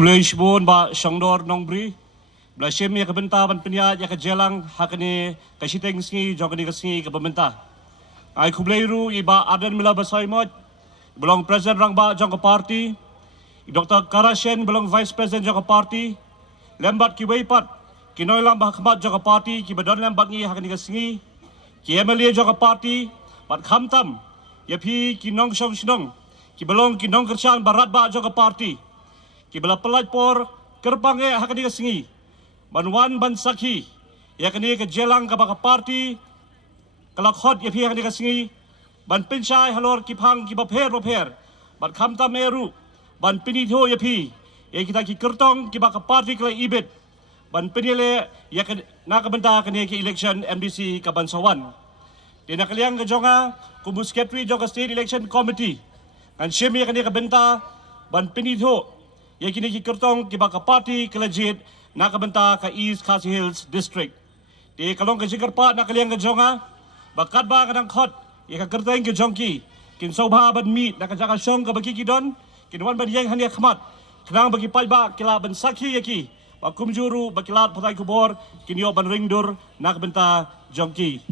Kulay shibon ba Shangdor Nongbri, Blashem ya kabenta ban penya ya kajelang hakane kasiteng sngi jogani kasngi kabenta. Ai kublay ru iba adan mila basaimot, belong president rang ba jong party, Dr. Karashen belong vice president jong party, lembat ki weipat, kinoy lang ba khmat jong party ki badon lembat ngi hakani kasngi, ki MLA jong party, bat khamtam, ya phi ki nong shong shnong, ki belong ki nong kersang barat ba jong party. Kibala pelaj por kerpange hakani kasingi banwan ban sakhi yakani ke jelang ka baka party kalakhot ya phi hakani kasingi ban pinchai halor kipang ki bapher ban khamta meru ban pinithuh ya phi ya kita ki kyrtong ki baka party kala ibet ban pinile ya na ka benta kani ki election MDC ka bansawan dina kaliang ka jonga kubu secretary jonga state election committee kan shemi kani ka benta ban pinithuh ya kini ki kyrtong ki baka party kelajit na kabenta ka East Khasi Hills District. Di kalong ka sikarpa na kaliang ka jonga, bakat ba ka ng khot, ya ka kyrtong ka jongki, kin sobha ban meet na kajaka syong ka bagi kidon, kinwan ban yang hanya khmat, kenang bagi palba kila ban sakhi yaki, bakumjuru bakilat patay kubor, kinyo ban ringdur na kabenta jongki.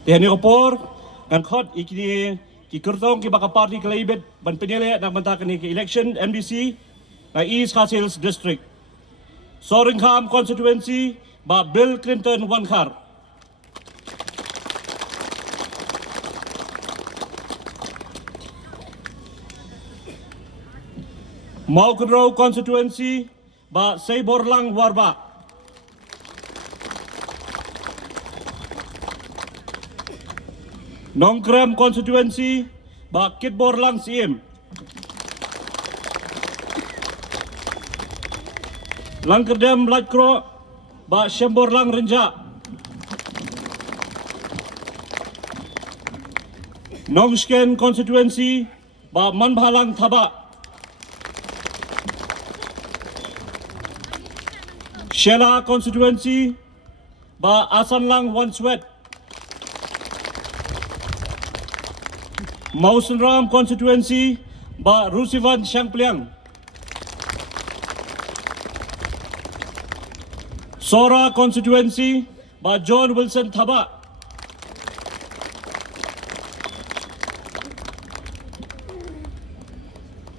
Tehani opor kan khot ikini ki kyrtong ki baka party kalaibet ban penile nak bentakan ki election MDC na East Khasi Hills District. Soringham constituency ba Bill Clinton Wankar. Maukedro constituency ba Seiborlang Warba. Nongkrem constituency ba Kitborlang Siem. Langkerdem Latkro ba Shemborlang Renja. Nongsken constituency ba Manbhalang Thaba. Shela constituency ba Asanlang Wanswet. Mausenram constituency ba Rusivan Shangpliang. Sora constituency ba John Wilson Thaba.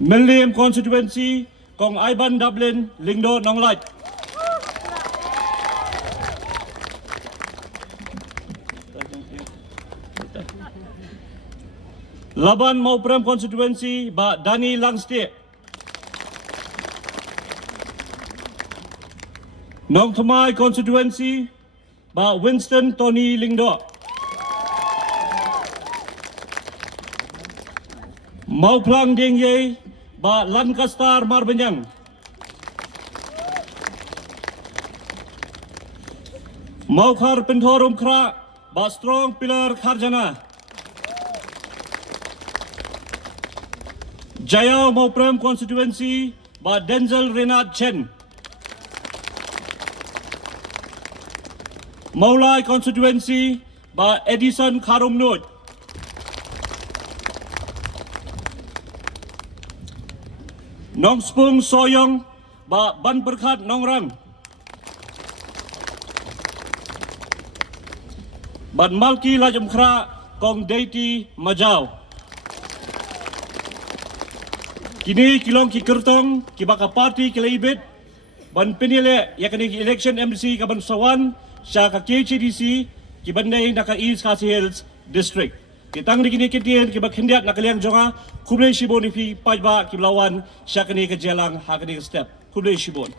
Milliam constituency kong Ivan Dublin Lingdo Nonglait. Laban Mauprem constituency ba Dani Langste. Nong Thamai constituency ba Winston Tony Lingdo. Mauplang Dengye ba Lancaster Marbanyang. Maukar Pintorum Kra ba Strong Pillar Kharjana. Jaya Mauprem constituency ba Denzel Renat Chen. Maulai constituency ba Edison Karum Nut. Nongspung Soyong ba Ban Berkat Nongrang. Ban Malki Lajam Kra kong Deiti Majau. Kini kilong ki kyrtong ki baka party kalaibet ban penile yakani ki election MDC ka bansawan sa ka KCDC ki banday na ka East Khasi Hills District. Kitang kini kitien ki bakhindiat na kaliang jonga kublay shibon ipi pajba ki lawan sa kani ka jelang hakani ka step. Kublay shibon.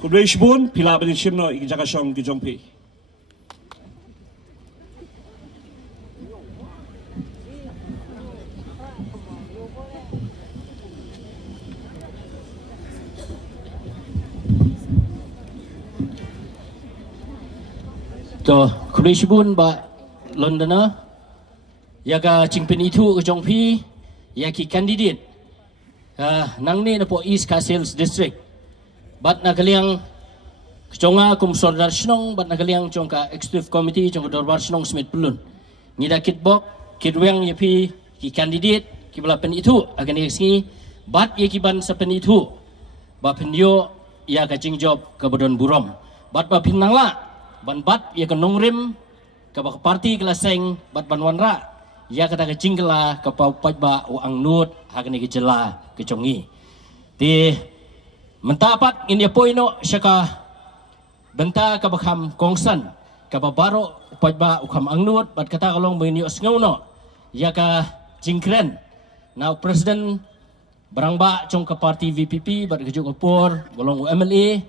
Kublay shibon pila ba din shimno ikijaka syong ki Jongpi. to kulishbun ba Londoner yaga Jingpynithuh ke Jongpi yaki candidate nang ni na po East Castles District bat nagaliang Chonga kum sordar snong bat nagaliang chongka executive committee chongka dorbar snong Smit pelun ngida kitbok kitweng yapi ki candidate ki bala Jingpynithuh agan yeksi bat ye ki ban sa Jingpynithuh ba penyo ya ka jingjob ka bodon burom bat ba pinangla ban bat ya ka nongrim ka ba parti kelaseng bat ban wanra ya kata ka jingla ka pa ba ang nut agan ye jela ke chongi ti mentapat in ya poino syaka benta kabakam kongsan kababaro pajba ukam angnut bat kata kalong begini osngauno ya ka jingkren now president barangba chong ka parti VPP bat kejuk opor golong MLA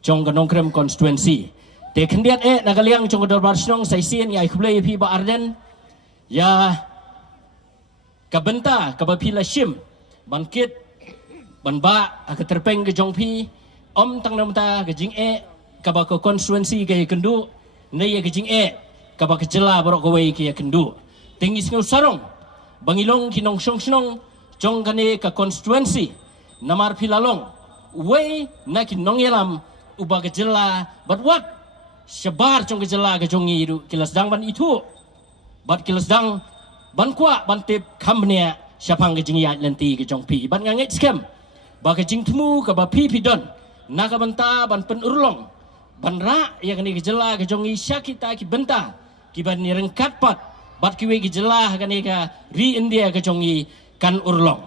chong ka nongkrem constituency te kendiat nagaliang chong ka dorbar snong saisien ya ikhlei pi ba arden ya kabenta kabapila shim bangkit banba akaterpeng ke jongpi om tang namta ke jing kaba ke konstituensi ke kendu nei ke jing kaba ke jela borok kawai ke kendu tingis ngau sarong bangilong kinong snong jong kane ke konstituensi namar pilalong wei na kinong yelam uba ke jela but what syabar jong ke jela ke jongi du kilas dang ban itu bat kilas dang ban kwa ban tip kamnya syapang ke jing ya nanti ke jongpi ban nganget scam ba ke jing temu ka ba pipi don na ka banta ban penurlong banra ya kani gejela ke jongi syakita ki benta ki ban ni rengkat pat bat ki we gejela kani ka ri India ke jongi kan urlong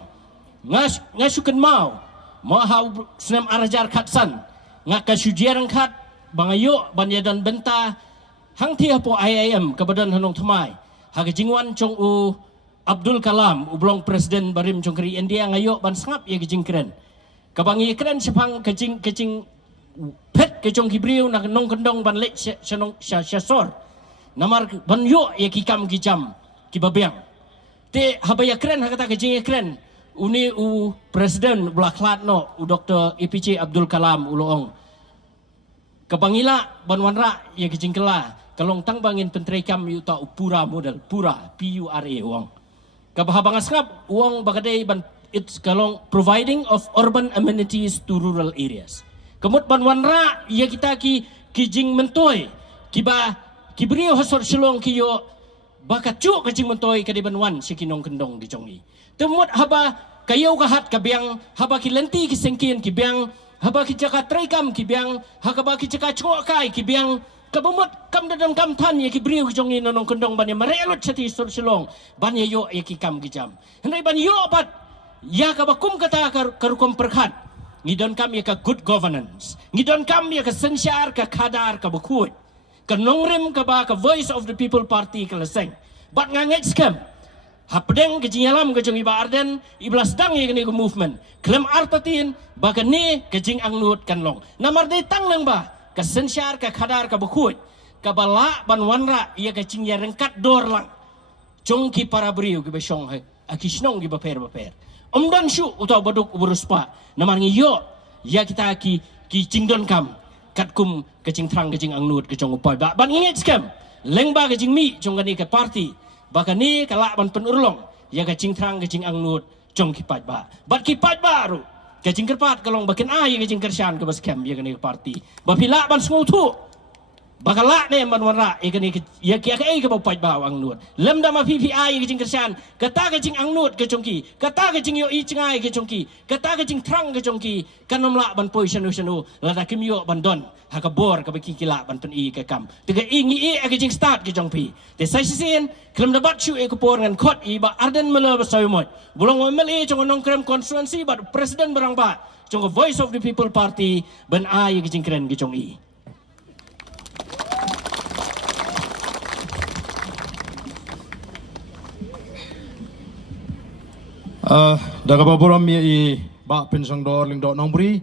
ngasukan mau ha senam arajar khatsan ngaka sujiarang khat bangayo ban ya dan benta hang ti apo IIM ka badan hanong thmai ha ke jingwan chong u Abdul Kalam ublong presiden barim chong ri India ngayo ban sangap ya ke jingkren kabangi kren sepang kecing pet kecong kibriu nak nong kendong ban lek senong syasor namar ban yo ya kikam kijam kibabiang te habaya kren hakata kecing kren uni u presiden blaklat no u Dr. EPC Abdul Kalam uloong kabangila ban wanra ya kecing kela kalong tang bangin penteri kam yu ta pura modal pura PURA uang kabahabang asngap uang bagadai ban it's kalong providing of urban amenities to rural areas. Kemut ban wanra ya kita ki jing mentoy kiba kibrio hasor silong kiyo bakacu ke jing mentoy ka di banwan si kinong kendong di jongi. Temut haba kayo kahat kabiang haba ki lenti ki sengkin kibiang haba ki jaka traikam kibiang haba ki jaka chokai kibiang kabumut kam dadam kam tan ya kibrio ki jongi nonong kendong ban ya marelot sati sor silong ban ya yo ya ki kam kijam. Hendai ban yo pat ya kabakum kata karukom perkhat ngidon kami ka good governance ngidon kami ka sensyar ka kadar ka bukut ka nongrim ka ba ka voice of the people party ka laseng bat nganget scam hapdeng ke jingalam ke jong iba arden iblas dang ye ni movement klem artatin ba ka ni ke jing angnut kanlong namar de tang nang ba ka sensyar ka kadar ka bukut ka bala ban wanra ye ka jing ya rengkat dor lang jong ki para briu ki besong akisnong ki baper omdan syu utau baduk uruspa namar ngiyo ya kita ki jingdon kam katkum ke jing trang ke jing angnut ke jong upai ba ban inget scam lengba ke jing mi jong gani ke parti bakani kala ban penurlong ya ke jing trang ke jing angnut jong kipat ba bat kipat baru ke jing kerpat kalong bakin ya ke jing kersan ke bas scam ya gani ke parti bapila ban smutu bakala ne man wara ikani ya ki ai ke bapai ba ang nut lem da ma PPI ke jing kersan kata ke jing ang nut ke jongki kata ke jing yo i cngai ke jongki kata ke jing trang ke jongki kanom la ban poi sanu la da kim yo ban don ha ka bor ka baki kila ban pen i ke kam te ke i ke jing start ke jongpi te sai sin klem da bat chu e ko por ngan khot i ba arden mele ba sai moi bulong MLA jong nong krem constituency ba president barang ba jong voice of the people party ban ai ke jing kren ke jong i daga baburam i ba pinsang dor ling dot nongbri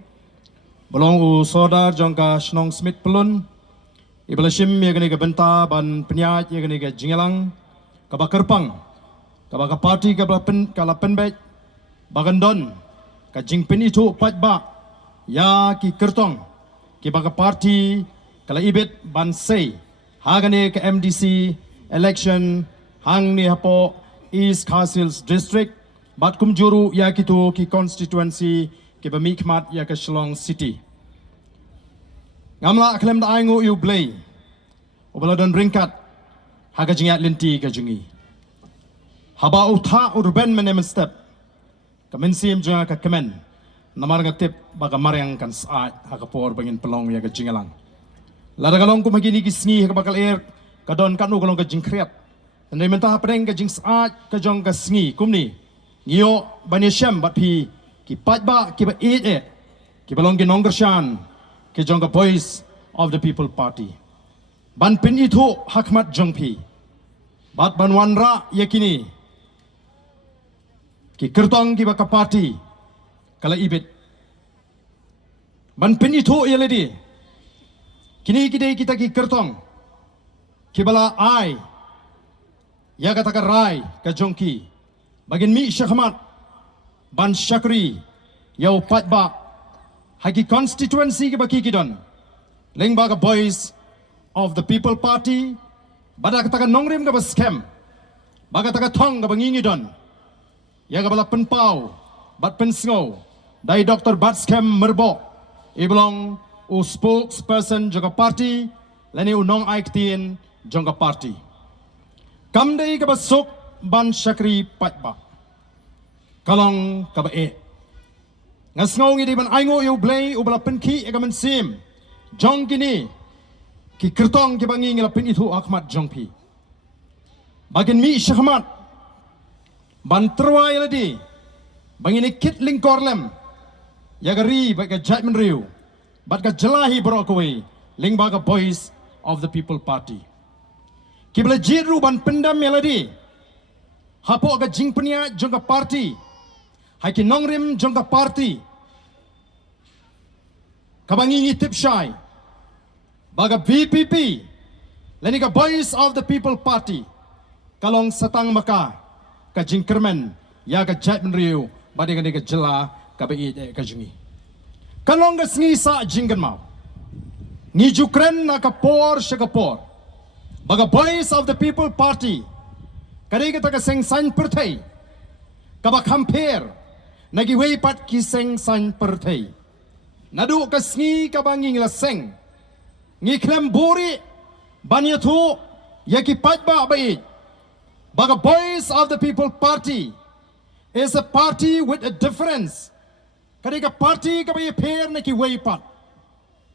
bolong u sodar jongka snong Smit pelun i balashim ye gani ka benta ban penyat ye gani ka jingelang ka ba kerpang ka ba ka parti ka ba pen kala penbet bagandon ka Jingpynithuh pajba ya ki kyrtong ki ba ka parti kala ibet ban sei hagani ke MDC election hang ni hapo East Castles District bat kumjuru ya kitu ki constituency ke bamikmat ya ke Shillong City. Ngamla aklem da aingu yu blay. Obala don ringkat haga jingat linti ke jungi. Haba utha urban menem step. Kemensim junga ke kemen. Namar ngatip baga maryang kan saat haga por bangin pelong ya ke jingalang. Lada galong kumagini kisngi haga bakal air kadon kanu galong ke jingkriat. Tandai mentah pereng ke jing saat ke jong ke sngi kumni. Ngiyo bani syam bat pi ki patba ki ba eat ki balong ki nonggershan ke jong ke voice of the people party. Ban pin itu hakmat jong pi. Bat ban wanra yakini ki kyrtong ki ba ka party kala ibit. Ban pin itu ya lady. Kini kita ki kyrtong ki bala ai ya kata ka rai ka jongki bagin mi syahmat ban syakri yau patba hagi constituency ke baki kidon leng baga boys of the people party bada kata ka nongrim ka scam baga taka thong ka bangingi don ya ka bala penpau bat pensngo dai Dr. Bat scam merbo iblong u spokesperson joka party lani u nong aiktin jonga party kamdei ka basuk ban syakri patba kalong ka bae ngasngau ngi di ban aingo yu blay u bala penki ka mensim jong kini ki kyrtong ki bangi ngila pen itu akmat jongpi bagin mi syahmat ban terwai ladi bangini kit lingkorlem ya gari ba ka judgment riu bat ka jelahi brokaway ling ba ka voice of the people party kibla jiru ban pendam melodi hapo ga Jingpynithuh jongka party haki nongrim jongka party kabangi ngitip syai baga VPP lani ka voice of the people party kalong satang maka ka jingkermen ya ka judgment riu badi ka jela ka bai ka jungi kalong ga sngi sa jinggan mau ni jukren na ka por shakapor baga voice of the people party kadai kita ka seng san perthai kaba compare nagi wei pat ki seng san perthai nadu ka sngi ka bangi ngla seng ngi klem buri banyathu yaki patba bai baga voice of the people party is a party with a difference kadai ka party ka bai pair naki wei pat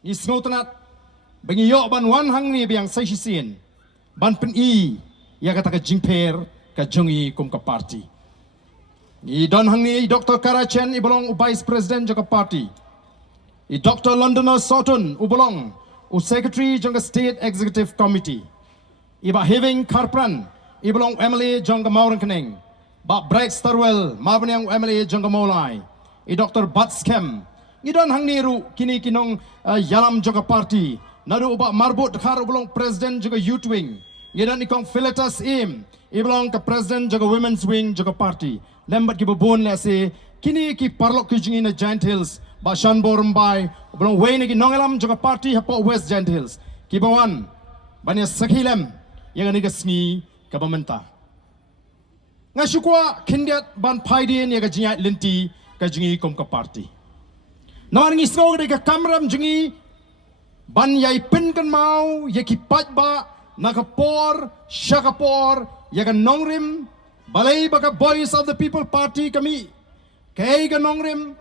ni sngotanat bangi yo ban wan hang ni biang sai sin ban pen i ya kata ka jingper ka jongi kum ka party i don hang ni Dr. Karachen i belong vice president joka party i Dr. Londoner Sutton u belong u secretary joka state executive committee i ba having karpran i belong MLA joka maurankeneng ba bright starwell mabanyang MLA joka molai i Dr. Batskem i don hang ni ru kini kinong yalam joka party naru ba marbut khar belong president juga youth wing ngidan ikong filetas im ibelong ka president juga women's wing juga party lembat ki babon le se kini ki parlok ki jingi na Giant Hills ba shanbor mbai belong wayne ki nongelam juga party hapo West Giant Hills ki bawan banya sakhilem yang ni ka sngi ka bamenta ngasukwa kindiat ban paidin ya ka jingi linti ka jingi kom ka party nawar ngi sno ka kamram jingi ban yai pen kan mau ya ki patba nakapor syakapor ya kan nongrim balai baka voice of the people party kami kay kan nongrim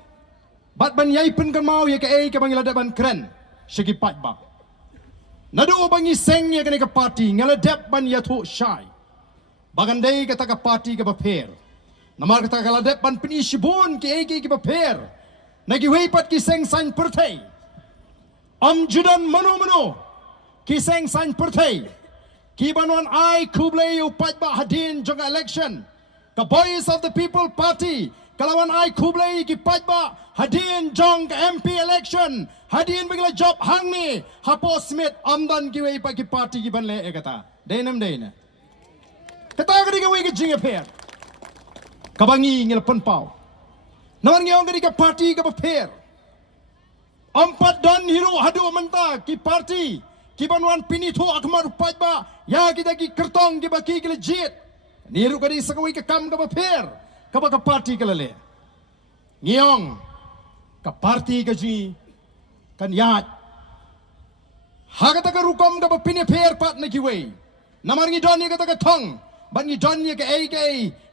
bat ban yai pen kan mau ya kay ka bangila ban kren syaki patba nadu bangi seng ya kan ka party ngaladap ban ya thu syai bagandai kata ka party ka baper namar kata ka ladap ban penishibun ki ay ki baper nagi weipat ki seng san pertai judan manu kiseng san pertai kibanon ai kublei upatba hadin jong election ka voice of the people party kalawan ai kublei ki patba hadin jong MP election hadin bigla job hangni hapo Smit amdan ki wei pa ki party ki banle ekata denam deina kata ka diga wei ki jinga per kabangi ngil penpau nawan ngiong ka party ka per Empat dan hero hadu menta ki party kibanwan pinithu akmar upaj ba ya kita ki kyrtong ki baki ki legit niru kadi sakawai ka kam ka bapher ka ba ka party ka lale ngiong ka party ka ji kan yat hagata ka rukom ka ba pinipher pat na kiway namar ngi doni ka ta ka thong ban ngi doni ka ai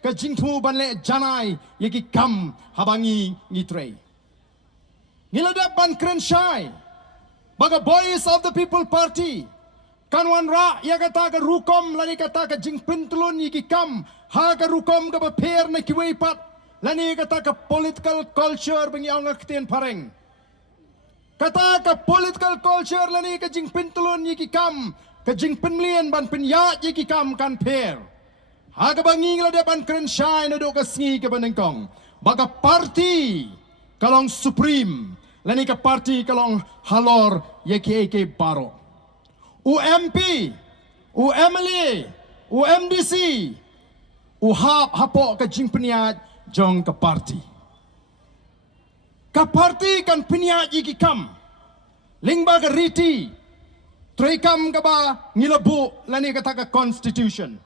ka jingthu ban le janai ye ki kam habangi ngi trei ngiladap ban kren shai baga boys of the people party kanwan ra ya kata ka rukom lani kata ka Jingpynithuh ni ki kam ha ka rukom ka bapher na kiway pat lani kata ka political culture bangi ang akten pareng kata ka political culture lani ka Jingpynithuh ni ki kam ka Jingpynlian ban pinya ye ki kam kan pher ha ka bangi ngla de ban kren shine na do ka sngi ka banengkong baga party kalong supreme lani ka party kalong halor ye ke baro UMP UMLA UMDC hapo ka Jingpynithuh jong ka party kan pinya iki kam lingba ka riti trei kam ka ba ngilabu lani kata ka constitution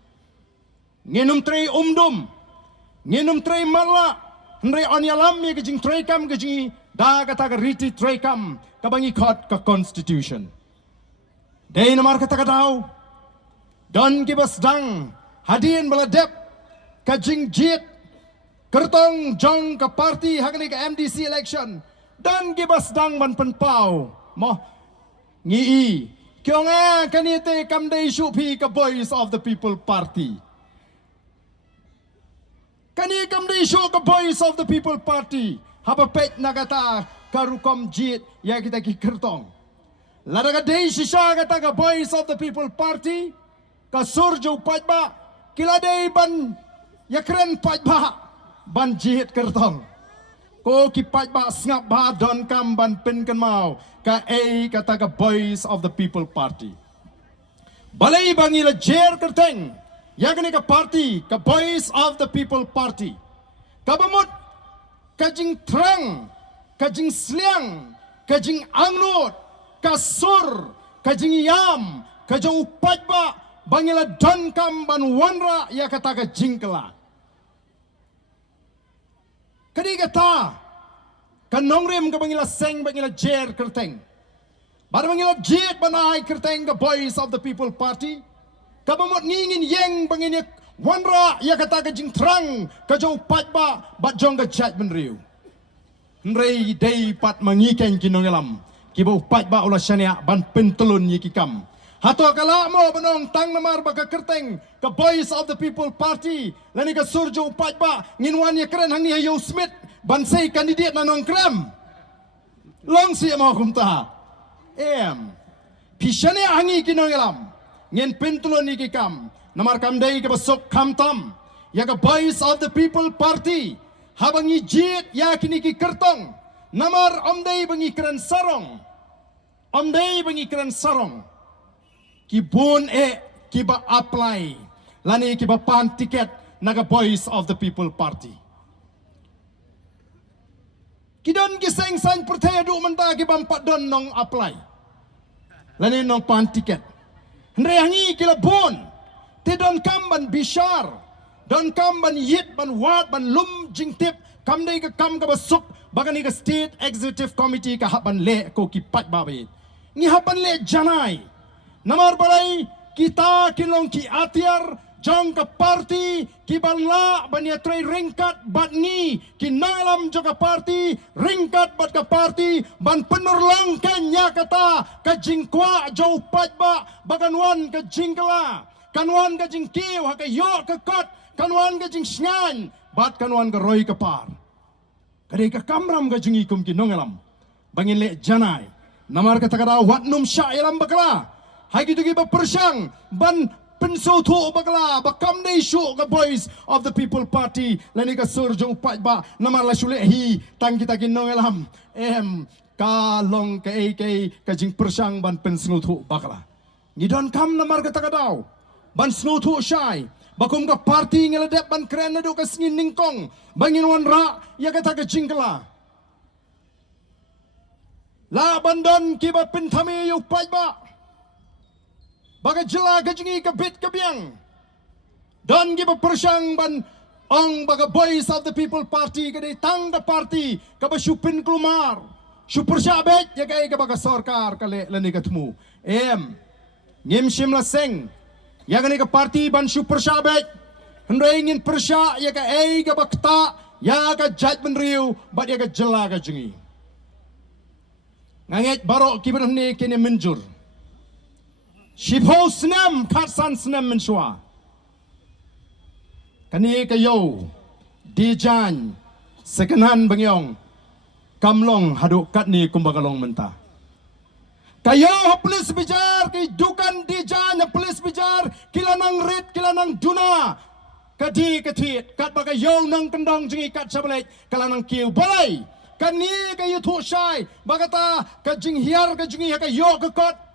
nginum trei umdum nginum trei mala Nre onyalam ye ka jing trei kam ka jing da kata ka riti trei kam ka bangi khot ka constitution dei namar kata ka daw don ki bas dang hadin baladep ka jing jit kyrtong jong ka party hakani ka MDC election don ki bas dang ban penpau mo ngi kyonga kanite kam dei shu phi ka voice of the people party kani kam dei shu ka voice of the people party haba pet nagata karukom jit ya kita ki kyrtong ladaga dei shisha kata ka voice of the people party ka surjo pajba kila dei ban yakren pajba ban jit kyrtong ko ki pajba snap ba don kam ban pin kan mau ka kata ka voice of the people party balai bangila jer kerteng yang kini ka party ka voice of the people party kabamut kajing terang kajing sliang kajing angnut kasur kajing yam kajing upajba bangila don kam ban wanra ya kata ka jingkela kadi kata kanongrem ka bangila seng bangila jer kerteng bar bangila jit banai kerteng ka voice of the people party kabamot ngingin yeng bangin wanra ya kata ka jing terang ka jong patba bat jong ka chat benriu nrei dei pat mangiken kinongelam kibo patba ula shania ban pentulun yikikam hato kala mo banong tang namar baka kerteng ka voice of the people party lani ka surjo patba nginwan ya keren hang ni hayo Smit ban sei kandidat nanong krem long si mo kumta pishane hangi kinongelam ngin pentulon ni kikam namar kam dei ke besok kamtam ya ka voice of the people party habang ijit ya kini ki kyrtong namar omdei bangi keren sarong ki bun ki ba apply lani ki ba pan tiket naga voice of the people party kidon ki seng san pertaya du menta ki bampat don nong apply lani nong pan tiket Nrehangi kila bon, te don kam ban bishar, don kam ban yit ban wat ban lum jingtip, kam dei ka kam ka basuk, bagani ka state executive committee ka haban le ko ki pat babe. Ni haban le janai. Namar balai kita kilong ki atiar jong ka party ki banla ban ya tray ringkat bat ni ki nalam jong ka party ringkat bat ka party ban penurlang kanya kata ka jingkwa jau patba baganwan ka jingkala kanwan ka jingkiw ha ka yo ka kot kanwan ka jing sngan bat kanwan ka roy ka par kade ka kamram ka jingikum ki nongalam bangin le janai namar ka takada watnum sha ilam bakla hai gitu ki ba persyang ban pensutu bagla bakam nei shu ka voice of the people party lani ka surjong patba namar la shule hi tang kita kinongelam kalong ka ka jing persang ban pensutu bagla ngidon kam namar ka takadaw ban snutu syai bakum ka party ngeladep ban kren na do ka sngin ningkong bangin wan ra ya kata ka jingkala la bandon ki ba pentami yu patba baga jela ka jingi ka bit ka biang. Dan gi persang ban ong baga Voice of the People Party ka di tangga party ka ba supin kelumar. Super syabet ya ka baga sarkar ka le lani ka temu. Ngim shimla seng. Ya ka ni ka party ban super syabet. Hendai ingin persya ya ka ka bakta ya ka judgment riu bat ya ka jela ka jingi. Nganget barok kiban ni kini menjur. Shipho senam katsan senam mensua. Kani kayo dijan sekenan bangyong kamlong haduk kat ni kumbagalong mentah. Kayo haplis bijar ki dukan dijan haplis bijar kilanang rit kilanang duna. Kadi ketit kat bagayo nang kendong jengi kat sabalek kalanang kiu balai. Kani kayo tu syai bagata kajing hiar kajingi kayo kekot.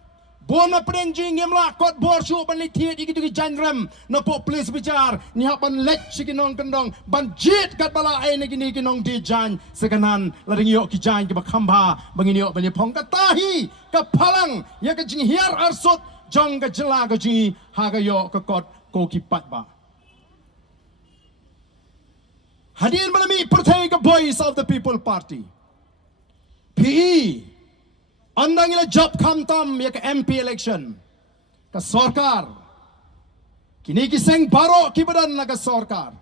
Bona penjing ngemla kot borsu ban litiet iki tu janram na po please bicar ni hak ban let sikinong kendong ban jit kat bala ai ni kini kinong dijan sekanan laring yo ki jan ki bakhamba bangini yo ban phong katahi ka phalang ya ka jing hiar arsut jong ka jela ka ji ha ka yo ka kot ko ki pat ba hadirin malami pertai ka Voice of the People Party PE Andang ila job kamtam ya ke MP election ka sarkar kini kiseng baro kibadan na ka sarkar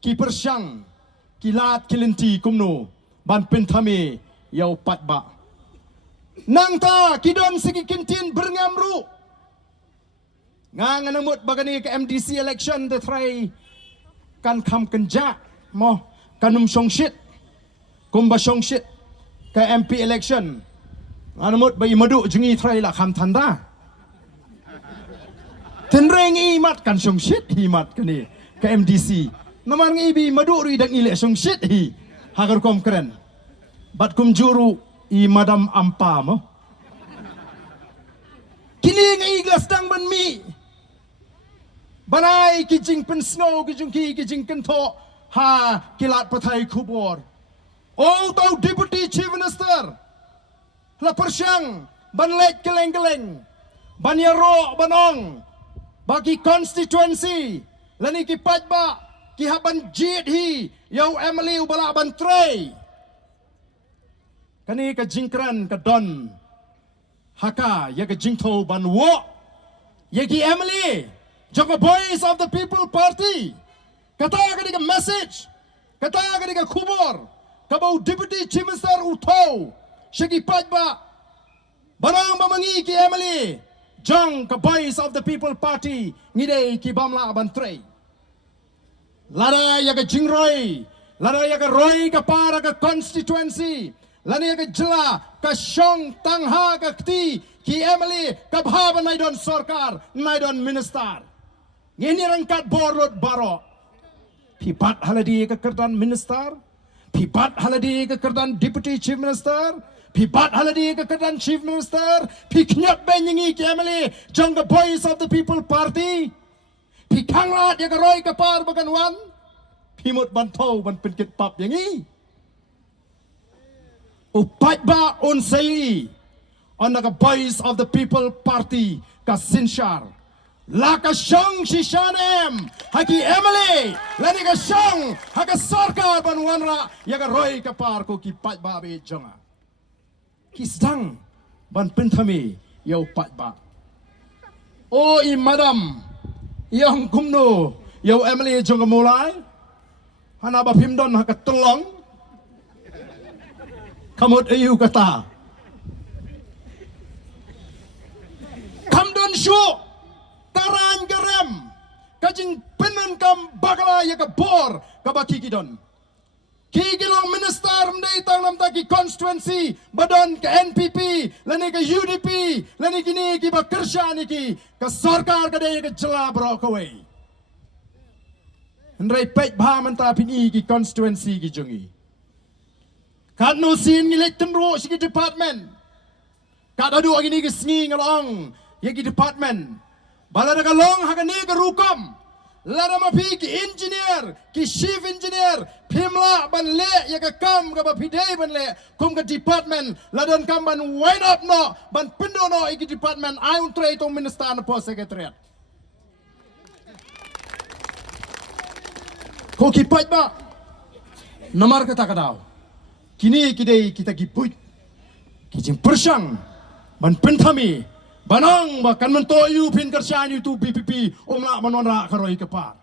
ki persyang kilat kilinti kumno ban pentame yau patba nang ta kidon sigi kintin berngamru nganganamut bagani ke MDC election the try kan kam kenja mo kanum songshit kumba songshit ke MP election Anamut bayi madu jengi try lah kham tanda. Tenreng imat kan song shit himat kani ke MDC. Naman ngi bi madu ri dang ile song shit hi. Hagar kom keren. Bat kum juru I madam ampa mo. Kini ngi glas dang ban mi. Banai ki Jingpynithuh ki Jingpynithuh ha kilat patai kubor. Oh tau Deputy Chief Minister. La persyang ban let keleng-keleng ban yaro banong bagi constituency lani ki pajba ki haban jit hi yau Emily ubala ban tray kani ka jingkran ka don haka ya ka jingtho ban wo ya ki Emily jong Voice of the People Party kata ka di ka message kata ka di ka kubor ka bau Deputy Chief Minister utho Syagi pajba barang bamangi ki Emily jong ka Voice of the People Party ngidei ki bamla bantrei lada ya ka jingroi lada ya ka roi ka para ka constituency lani ya ka jela ka syong tangha ka kti ki Emily ka bhaba naidon sarkar naidon minister ngini rangkat borot baro pipat haladi ka kerdan minister pipat haladi ka kerdan Deputy Chief Minister Pibat haladi ke kedan Chief Minister, piknyat benyengi Emily, jong the Voice of the People Party, pikanglat ya keroy kepar bagan wan, pimut bantau ban penkit pap yengi. Upat ba unsai, on the Voice of the People Party ka sinshar. La ka syong si Shanem, haki Emily, lani ka syong, haka sarkar ban wanra, ya keroy kepar ko kipat ba be jonga. Kisdang ban pentame yau patba. Oh I madam yang kumno yau Emily jong mulai hana ba pimdon haka tolong kamot ayu kata kamdon syu taran gerem kajing penan kam bagala ya ka bor ka bakikidon Kigilong minister mdai tang lam taki constituency badan ke NPP lani ke UDP lani kini ki bakersha ni ki ke sarkar ke daya ke jela bro kawai Hendrai pek bha manta pini ki constituency ki jongi kat no sin ngilet tenro si ki department kat adu agini ki sngi ngalong ye ki department balada ka long ha ka ni ke rukom lada mapi ki engineer, ki chief engineer, pimla ban le ya ka kam ka ba pidei ban le kum ka department, ladon kam ban wind up no, ban pindo no iki department ayun tray tong minister na po secretariat. Ko kipat ba? Namar kata kadau. Kini kidei kita giput. Kijing persang ban pentami banang bahkan mento yu pin kerjaan itu VPP omla manonra karoi kepar.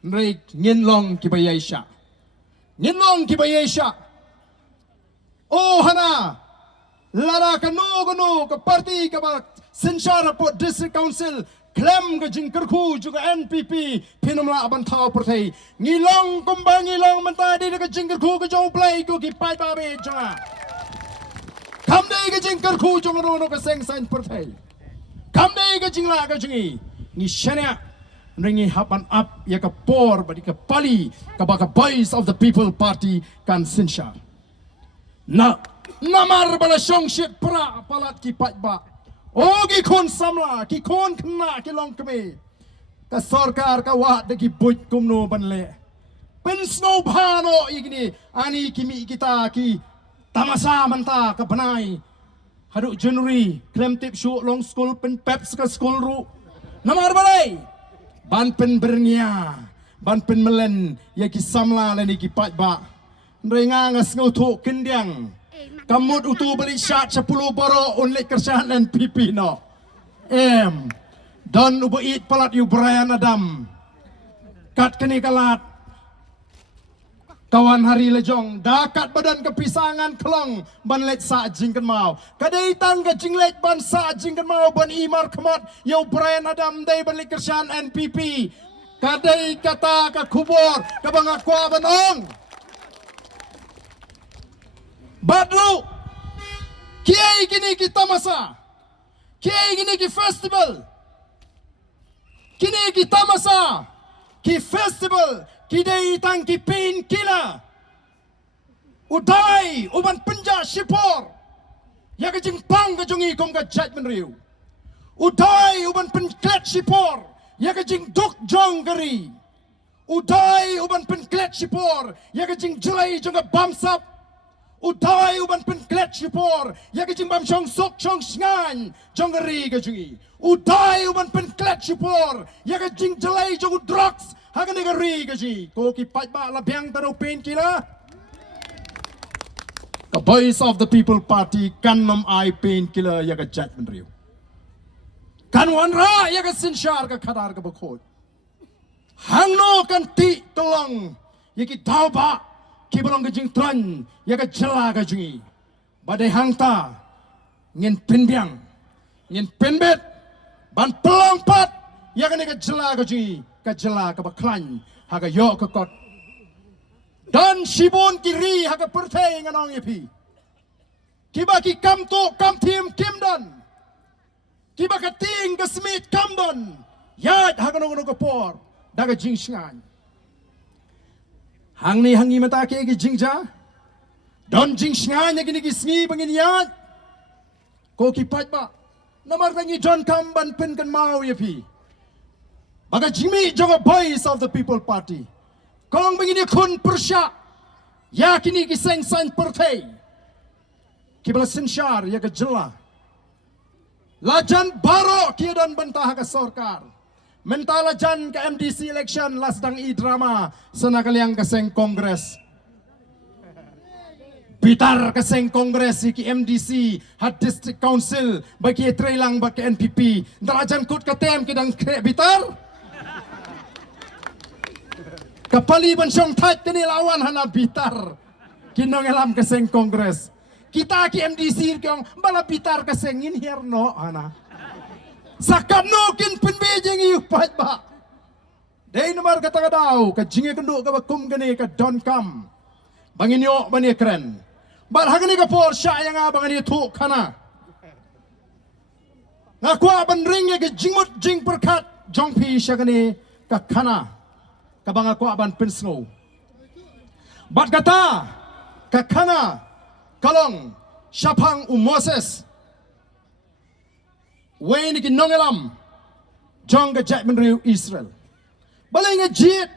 Nrei nginlong kibayesha. Nginlong kibayesha. Oh hana lara kanu ke parti ke sensar po district council klaim ke Jingpynithuh juga NPP pinumla abantau partai ngilong kumbang ngilong mentadi ke Jingpynithuh ke jauh play ko kipai babe jangan kamdai ke Jingpynithuh jangan rono ke sengsan partai kamdai ke jingla ke jingi ni syana ringi hapan up ya ke por badi ke pali ke baka voice of the people party kan sensar na namar bala shongshit pra palat kipai ba. Oh ki kon samla, ki kon kena ki long kami. Ka sarkar ka wat de ki buj kumno banle. Pen snow bhano igni ani kimi kita ki tamasa manta ka banai. Hadu January klem tip shu long school pen peps ka school ru. Namar balai. Ban pen bernia, ban pen melen ya ki samla leni ki pat ba. Nrenga ngas ngau kendiang. Kamut utu beli syat 10 baro unlik kerjaan NPP no. Dan ubuit palat yu Brian Adam. Kat kini kalat. Kawan hari lejong. Dakat badan kepisangan kelong. Ban let sa jingkan mau. Kadai tangga jinglet ban sa jingkan mau. Ban imar kemat. Yu Brian Adam day balik kerjaan NPP. Kadai kata ke kubur. Kabangakwa banong. Badlu, kiai gini kita masa, kiai gini ki festival, kini kita masa, ki festival, kidai tang ki pain killer, udai uban penja shipor, ya ke jingpang ke jungi kom ke judgment riu, udai uban penklet shipor, ya ke jing duk jong geri, udai uban penklet shipor, ya ke jing jelai jong ke bamsap. Udai uban penklet shipor ya ke jimbam chong sok chong sngan jong ri ke jungi udai uban penklet shipor ya ke jing jelai jong drugs ha ke ri ke ji ko ki pat ba la biang taro pain kila the voice of the people party kan nom ai pain killer ya ke judgment riu kan wan ra ya ke sinshar ke khadar ke bakhot hang no kan ti tolong ya ki dau ba ki belong ke jing tran ya ke jela ke jungi badai hangta ngin pinbiang ngin pinbet ban pelong pat ya ke jela ke jungi ke jela ke baklan ha ke yo ke kot dan shibun kiri ha ke pertai nganong ipi kiba ki kam to kam tim kim don kiba ke ting ke Smit kam don yat ha ke no ke por da ke jing shngan hang ni hangi mata ke gi jingja don jing shnganya gini gi sngi bangin yat ko ki pat ba namar tangi John Kamban pen kan mau ya pi baga jimi joga voice of the people party kong bangin kun persya ya kini gi seng san partai ki bala sensyar ya ke jela lajan baro ki dan bantah ke sarkar mentala jan ke MDC election las dang i drama senakaliang keseng kongres bitar keseng kongres ki MDC hat district council bagi trailang bagi NPP ndalajan kut katem ki dang kre bitar kapali bansong tat kini lawan hana bitar kinong elam keseng kongres kita ki MDC kyong bala bitar keseng in here no hana sakat nukin penbejeng iu pat ba. Day nomor kata kadau ka jinge kenduk ka bakum gani ka don kam. Bangin yo bani keren. Bar hagani ka por sya yang abangani tu kana. Ngakwa ban ring ya ka jingmut jing perkat jong pi sya gani ka kana. Ka bangakwa ban pensno. Bat kata ka kana kalong syapang Moses. Wen ki nongelam jong ka jat man riu Israel balai nga jit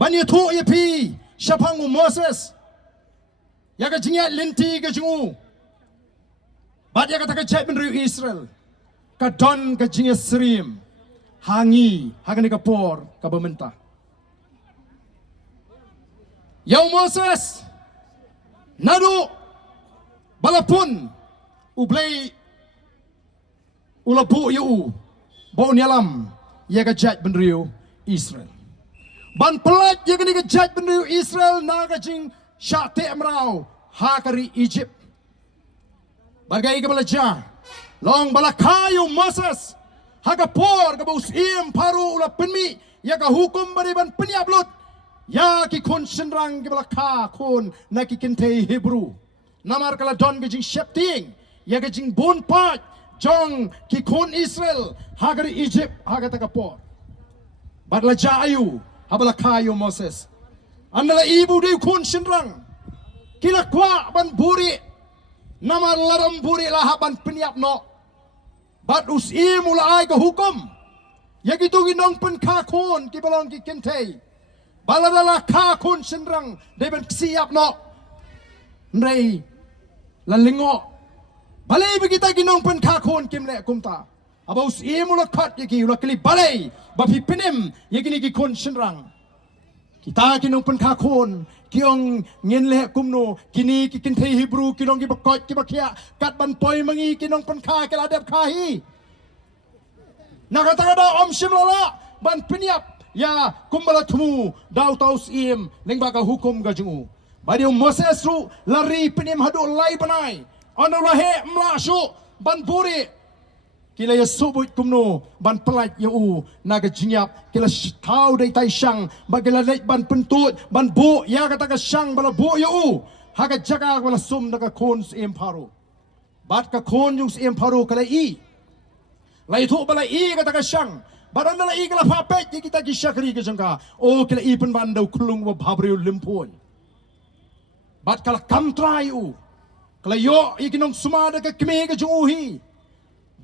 ban ye thu ye pi shapang u Moses ya ka jingat linti ka jingu bat ya ka ta ka jat man riu Israel ka don ka jingat srim hangi hagani ka por ka bementa ya Moses nadu balapun ublay ulapu yu bau nialam ya ka jat ben riu Israel ban pelat ya ka jat ben riu Israel na ka jing syate amrau ha kari Egypt bagai ka balaja long balakayu Moses ha ka por ka bau sim paru ula penmi ya ka hukum bari ban penyablut ya ki kon senrang ki balaka kon na ki kente Hebrew namar kala don ka jing shepting ya ka jing bon pat jong ki kon Israel hagar Egypt hagar takapor badla jayu habala kayo Moses andala ibu de kon senrang kila kwa ban buri namar laram buri lahaban peniap no bad us imula ay ka hukum ya gitu ginong pen ka kon ki balong ki kente baladala ka kon senrang de ban siap no ndai lalingo balai begita ginong pen ka kon kimle kumta abaus imula khat yaki ula kli balai bapi penem yaki ki kon senrang kita ginong pen ka kon kiong ngenle kumno kini ki kinte Hebrew kinong ki bakot ki bakia kat ban poi mangi kinong pen ka kala dep kahi nakata om simlala ban peniap ya kumbala tumu daw taus im lengba ka hukum ga jungu badio Moses ru lari penim hadu lai banai ono lahe mlashu ban buri kila ya subut kumno ban pelat ya u naga jinyap kila tau dai tai shang bagila lek ban pentut ban bu ya kata ka shang bala bu ya u haga jaga bala sum daga kon em paru bat ka kon yung em paru kala i lai thu bala i kata ka shang badan la i kala papet kita ki shakri ke jangka o kila i pen ban dau kulung wa babriu limpon bat kala kam trai u kala yo ikinong sumada ka kme ka junguhi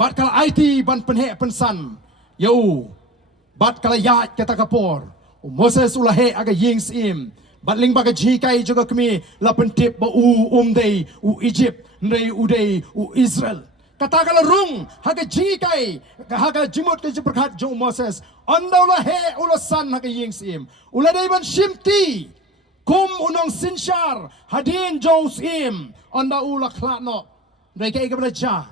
bat kala IT ban penhe pensan yo bat kala ya kata kapor Moses ulahe aga ying sim bat ling baga jikai juga kme la pentip ba u dei u Egypt nei u dei u Israel kata kala rung haga jikai haga jimut ke jiberkat jong Moses andaula he ulasan haga ying sim ula dei ban shimti kum unong sinshar hadin Jones im onda ula klatno dai kai kabla ja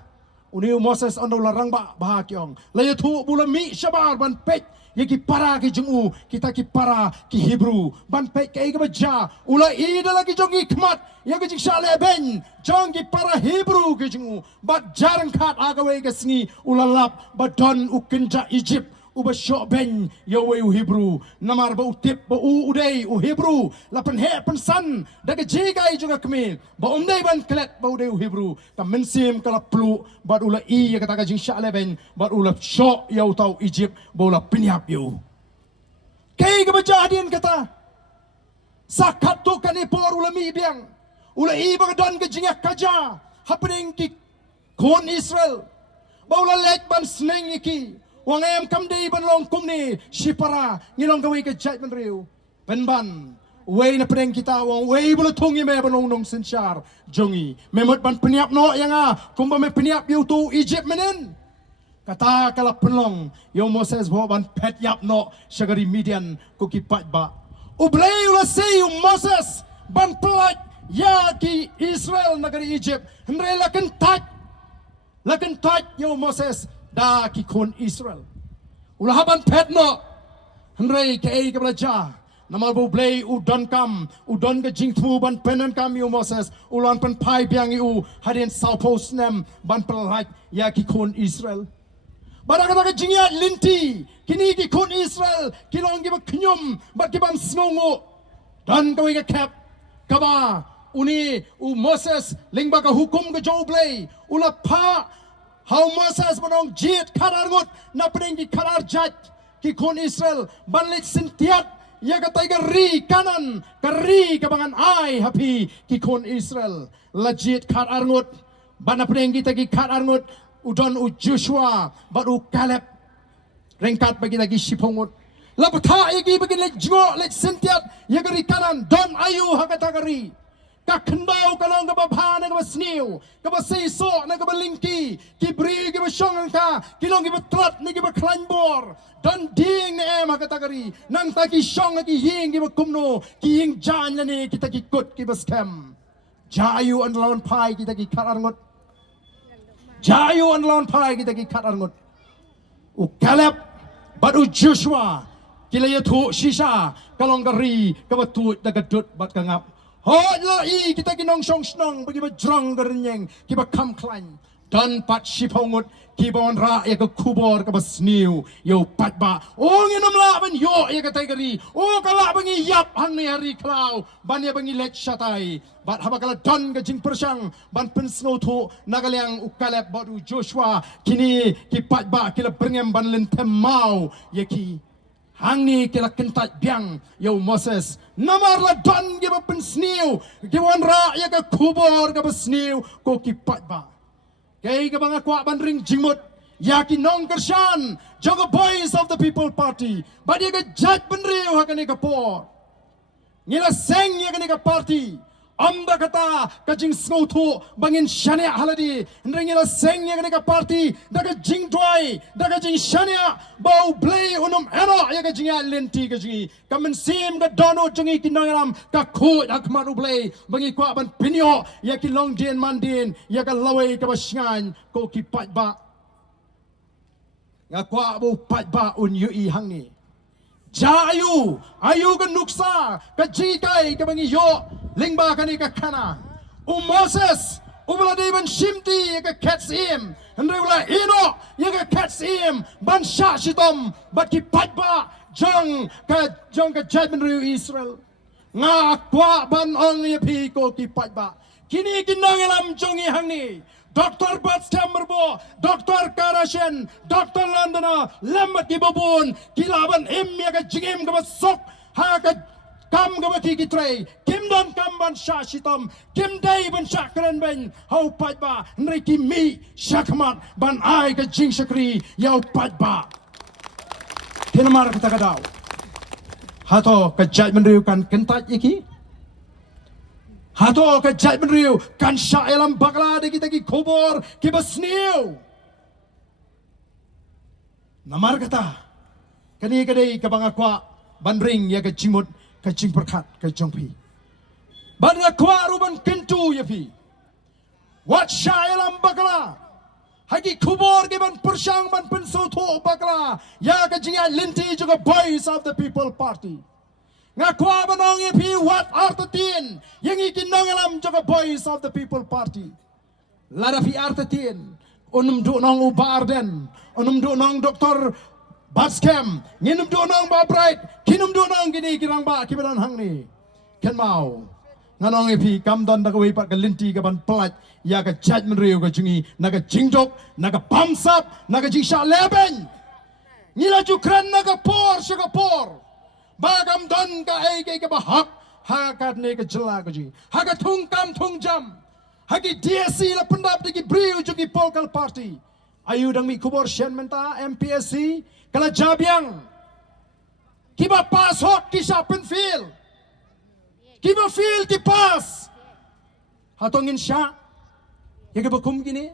uni Moses onda ula rangba bahakyong la yathu bula mi shabar ban pek yaki para ki jungu kita ki para ki Hebrew ban pek kai kabla ja ula ida lagi jongi khmat yaki jing shale ben jongi para Hebrew ki jungu bat jarang khat agawe ka sngi ula lap badon ukinja Egypt uba syok ben yawe u Hebrew namar ba utip ba u udai u Hebrew lapan he pensan daga jigai juga kami ba umdai ban klet ba udai u Hebrew ta mensim kala plu ba ula i ya kata jing syak leben ba ula syok yau tau Egypt ba ula penyap yu kai ka baca adin kata sakat tu kan ipor ula mi biang ula i ba don ka jingak kaja happening ki kon Israel ba ula lek ban sneng iki wang em kam dei ban long kum ni shipara ngilong gawi ka jat ban riu ban ban wei na preng kita wang wei bulu thungi me ban long nong sinchar jongi memot ban peniap no yanga kumba me peniap yu tu Egypt menen kata kala penlong yo Moses bo ban pet yap no shagari Midian ko ki pat ba ublei ula say Moses ban pelat ya ki Israel nagari Egypt hendre lakan taj yo Moses da ki kon Israel ulahaban petno hendrei ke ei ke belaja namal bo blei u don kam u don ke jingthu ban penan kam yu Moses ulan pen pai piang yu hadin saupos nem ban pelaj ya ki kon Israel baraka ka jingya linti kini ki kon Israel kilong ki baknyum bat ki bam snongo dan kawi ke kap kaba uni u Moses lingba ka hukum ke jo blei ula pa how Moses manong jit karar ngot na pening di karar jat ki kon Israel banlit sintiat ya katay ri kanan kari kabangan ay happy ki kon Israel legit karar ngot ban na pening kita ki karar ngot udon u Joshua bat u Caleb Rengkat bagi lagi sipongut. Lapatha igi bagi lek jgo lek sentiat yagari kanan don ayu hakatagari. Ka kendau kalong ka babha na ka sniu, ka seiso na ka lingki, ki bri ki shong ka, kilong ki trat ni ki kleinbor. Don ding ne em hakatagari. Nang ta ki shong ki ying ki kumno, ki ying jan na ni kita ki kut ki scam. Jayu an lawan pai kita ki karangot. Jayu an lawan pai kita ki karangot. U Caleb badu Joshua kila yatu shisha kalong gari kabatu dagadut bat kangap hot lo I kita kinong song snong bagi ba drong garnyeng kiba kam klan dan pat shipongut kiba on ra ya ka kubor ka basniu yo pat ba o nginom la ban yo ya ka taigari o kala bangi yap hang ni hari klau ban ya bangi lek shatai bat haba kala don ka jing persang ban pensno thu nagalyang ukalep badu Joshua kini ki pat ba kila berngem ban lentem mau ya ki hang ni kila kentat biang yo Moses namar la don gi ba pensniu gi wan ra ya ka kubor ka basniu ko ki pat ba kay ka mga kwa ban ring jingmut yaki nong kershan joga boys of the people party badi ka judge benriu hakani ka por ngila seng ya kani ka party amba kata kajing sngotu bangin shania haladi ngila seng ya kani ka party daga jing doi daga jing shania bau blay unum ero ya ka jinga lenti ka jingi kamen sim ka dono jingi kinangaram ka khu akmaru blay bangi kwa ban pinyo ya ki long din mandin ya ka laway ka basngan ko ki pat ba nga kwa bu pat ba un yu I hang ni Jayu ayu ka nuksa ka jikai ka bangi yo lingba kani ka kana Moses ubla de ban shimti ka catch him andrewla ino ya ka catch him ban sha shitom bat ki patba jong ka judgment ru Israel nga kwa ban ong ye pi ko ki patba kini kinangalam jongi hangni Dr. Batstamberbo, Dr. Karashen, Dr. Landana, Lambat Ibabun, Kilaban Emya ka jingim ka sok ha ka kam ka ki tray, kim don kam ban sha shitom, kim day ban shakran ben, how pat ba, nriki mi shakmat ban ay ka jing shakri, yaw pat ba. Kinamar ka tagadaw. Hato ka judgment riu kan kentat iki. Hato ka judgment riu kan sha elam bakla de kita ki khobor ki basniu. Namar kata kani kadai ka bangakwa banring ya ka jingmut ka jing perkat ka jongpi. Ban ngakwa ruban kentu ya pi. Wat sha elam bakla. Hagi khobor ki ban persang ban pensoto bakla ya ka jinga linti juga boys of the people party. Ngakwa banong ipi what artatin yang ikinong alam juga boys of the people party larafi artatin unum do nong ubarden unum do nong doktor baskem nginum do nong ba bright kinum do nong gini kirang ba kibalan hang ni ken mau nganong ipi kamdon da kawai pat galinti ka ban plat ya ka judgment riu ka jungi naga jingjok naga pamsap naga jingsha leben ngila jukran naga por suga por bagam don ka ay kay ka bahak hakat ne ka jela ka ji haga thung kam thung jam hagi DSC la pendap di briu jugi polkal party ayu dang mi kubor shen menta MPSC kala jabyang kiba pass hot kisha penfil kiba feel ti pass hatongin sya yaga bakum gini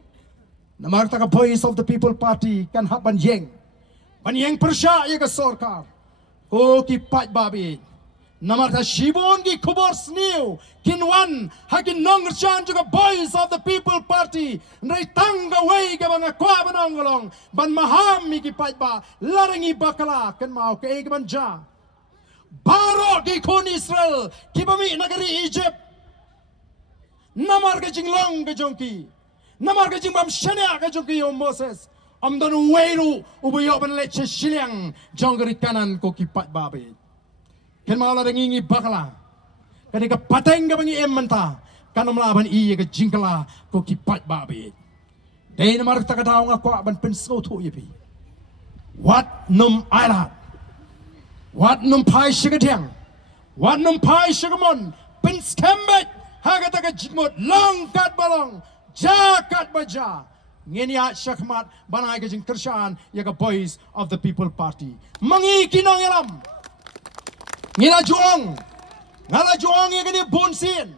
namarta ka voice of the people party kan haban yeng persya yaga sorkar ko ki pat babi namar ta shibon ki khobor sniu kinwan hakin nong chan juga boys of the people party nrai tanga wei ka banga kwa banongolong ban maham mi ki pat ba larangi bakala kan mau ke ek ban ja baro ki kon Israel ki bami nagari Egypt namar ka jinglong ka jongki namar ka jingbam shania ka jongki yo Moses amdan weiru ubuyo ban leche shiliang jonggari kanan ko kipat babe ken mala rangingi bakala kani ka pateng ka bangi emmanta kanam laban iye ka jingkala ko kipat babe dei namar ta ka daw nga ko ban penso thu yepi wat num ailat wat num pai shigateng wat num pai shigamon pen skembet haga ta ka jingmot long kat balong ja kat baja ngenia syakmat banai ke jing kershan ya ke Voice of the People Party. Mangi kinong yalam. Ngila juang. Ngala juang ya ke ni bonsin.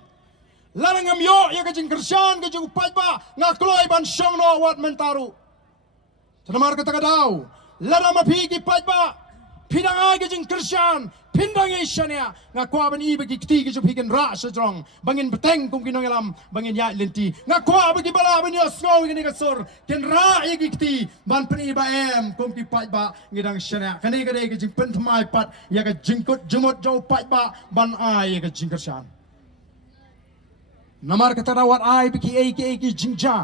Larangam yo ya ke jing kershan ke jing upat ba ngakloi ban syong no wat mentaru. Tanamar kata kadau. Larama pigi pat ba. Pindang ay ke jing kershan. Pindang Asia ngakwa ban iba ki kti ki jupiken ra sajrong bangin beteng kum kinong elam bangin ya lenti ngakwa bagi bala ban yo snow ni kasur ken ra ye ki kti ban pen iba em kum ki pat ba ngidang shania kani kade ki jing pen thmai pat ya ka jingkut jumot jo pat ba ban ai ye ka jingkershan namar kata rawat ai biki ki jingja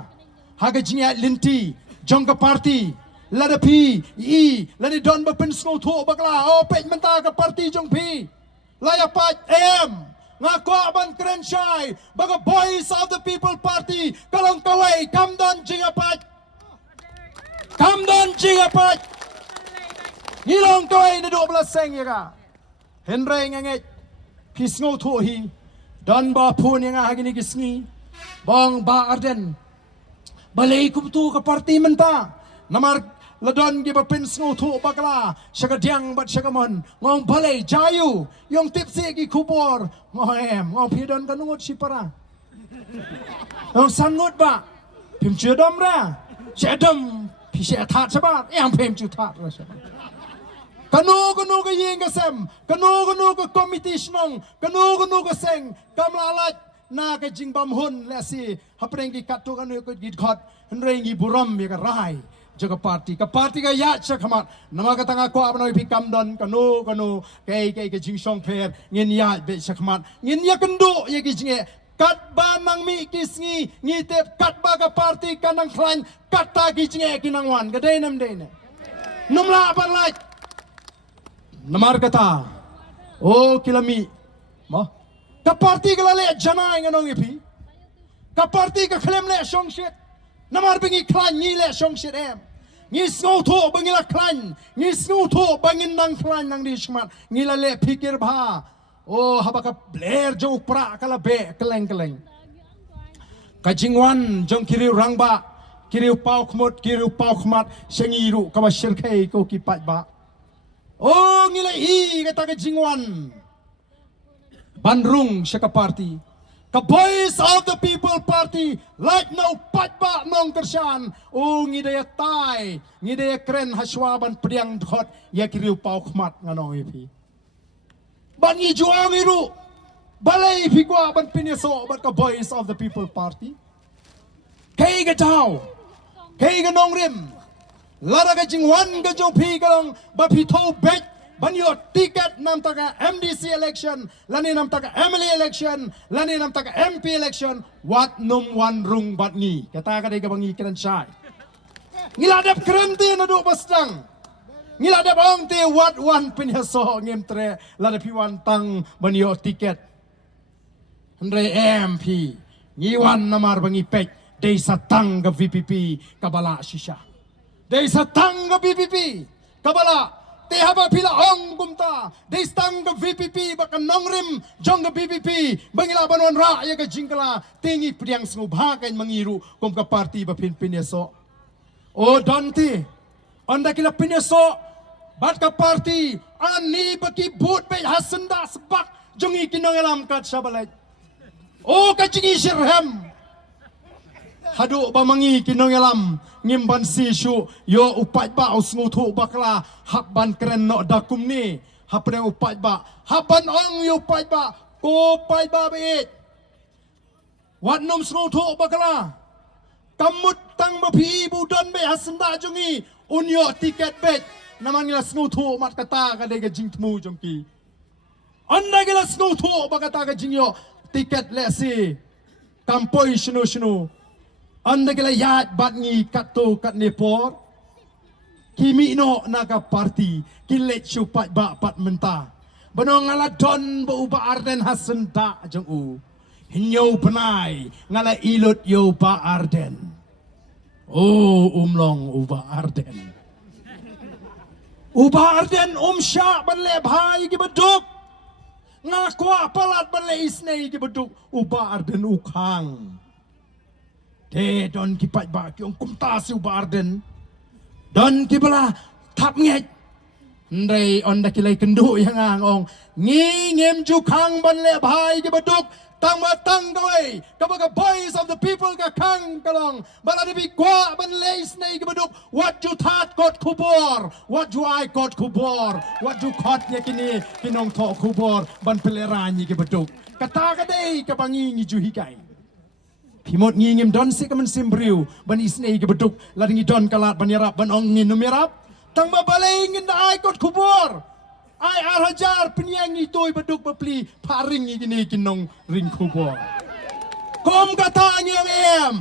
ha ka jing ya lenti jong ka party lada pi i lada don ba pen snow tho bakla o pej menta ka party jong pi laya pat em ngako ban krenchai baga Voice of the People Party kalong kawai kam don jingapat ngilong kawai na 12 seng ya ka henre nganget pi snow tho hi don ba pun yang agini kisngi bang ba arden balai kubtu ka party menta namar ladon gi ba pin snow tho bakla syakadiang bat syakamon ngong balai jayu yong tipsi gi kubor ngong pidon kanungot si para ngong sangut ba pim chedom ra chedom pi se that sabat yang pim chu that ra kanu ka yeng ka sem kanu ka committee snong kanu ka seng kamlalat na ka jingbam hun lesi hapreng gi katu kanu ko gi khot henrengi buram ya ka rai jaga party ka ya chakhamat nama ka tanga ko abnoi phi kamdon kanu kai ke jingsong pher ngin ya be chakhamat ngin ya kendo ye ki jinge kat ba nang mi kisngi ngi te kat ba ka party kanang khlan kata ki jinge kinang wan ka dei nam dei ne numla barlai namar kata o kilami mo ka party ka le janai nganong ipi ka party ka khlem le song shit namar bengi klan ni le song shit em ngi snow tho bengi la klan ngi snow tho bangin nang klan nang di shmat ngi la le pikir bha o habaka blair jo pra kala be keleng kajingwan jong kiriu rangba kiriu pau khmat sengiru ka ba shirkhei ko ki pat ba o ngi la hi kata kajingwan bandrung syaka party ka Voice of the People Party like no patba nong kershan o ngidaya tai ngidaya kren haswaban priang dhot ya kiriu pau khmat nganong ipi ban i juang iru balai ipi kwa ban pinyeso ban ka Voice of the People Party kai ga tau kai ga nong rim lara ga jingwan ga jo pi galong ba pi tho bet ban yo ticket nam taka MDC election lani nam taka MLA election lani nam taka MP election wat num wan rung bat ngi kata ka dei ka bangi kran sai ngiladap krente na do bastang ngiladap ong te wat wan pinhaso ngem tre lada pi wan tang ban yo ticket andre MP ngi wan namar bangi pek dei satang ka VPP kabala shisha dei satang ka VPP kabala te haba pila ong kumta de stang ka VPP baka nongrim jong ka VPP bangila banwan ra ya ka jingkala tingi priang sngubha kan mangiru kum ka party ba pinyeso o donti onda kila pinyeso bat ka party ani baki bot be hasanda sebak jongi kinongelam kat sabalai o ka jingi shirham hadu ba mangi kinongelam ngimban sishu yo upat ba usngu thu bakla habban keren no dakum ni hapre upat ba habban ong yo upat ba ko pai ba be wat nom sngu thu bakla kamut tang ba phi bu don be hasanda jungi unyo tiket be namang la sngu thu mat kata ka de ga jingtmu jongki anda gila sngu thu bakata ka jingyo tiket le si kampoi shinu anda kala yat bat ngi kato kat nepor kimi no naga party kilet chupat ba pat menta banong ngala don ba uba arden hasen da jong u hinyo penai ngala ilut yo ba arden umlong uba arden sya banle bhai ki beduk ngakwa palat banle isnei ki beduk uba arden ukhang Te don kipat ba kiong kumta siu barden. Don kibala tap ngej. Ndai on da kilai kendu yang ang ngi ngem ju kang ban le bhai ke baduk tang ma tang kawai kabaga boys of the people ka kang kalong bala de bi kwa ban le snai ke baduk what you that got kubor what you I got kubor what you caught ye kini kinong tho kubor ban pelerani ke baduk kata ka dei ka bangi ngi ju hikai Pimot ngi ngem don sik man simbriu ban isnai ke baduk ladingi don kalat ban yarap ban ong ngin numerap tang mabalay ngin na ay kot kubor ay arhajar penyang ito'y baduk bapli paring igini kinong ring kubor kom kata niyang em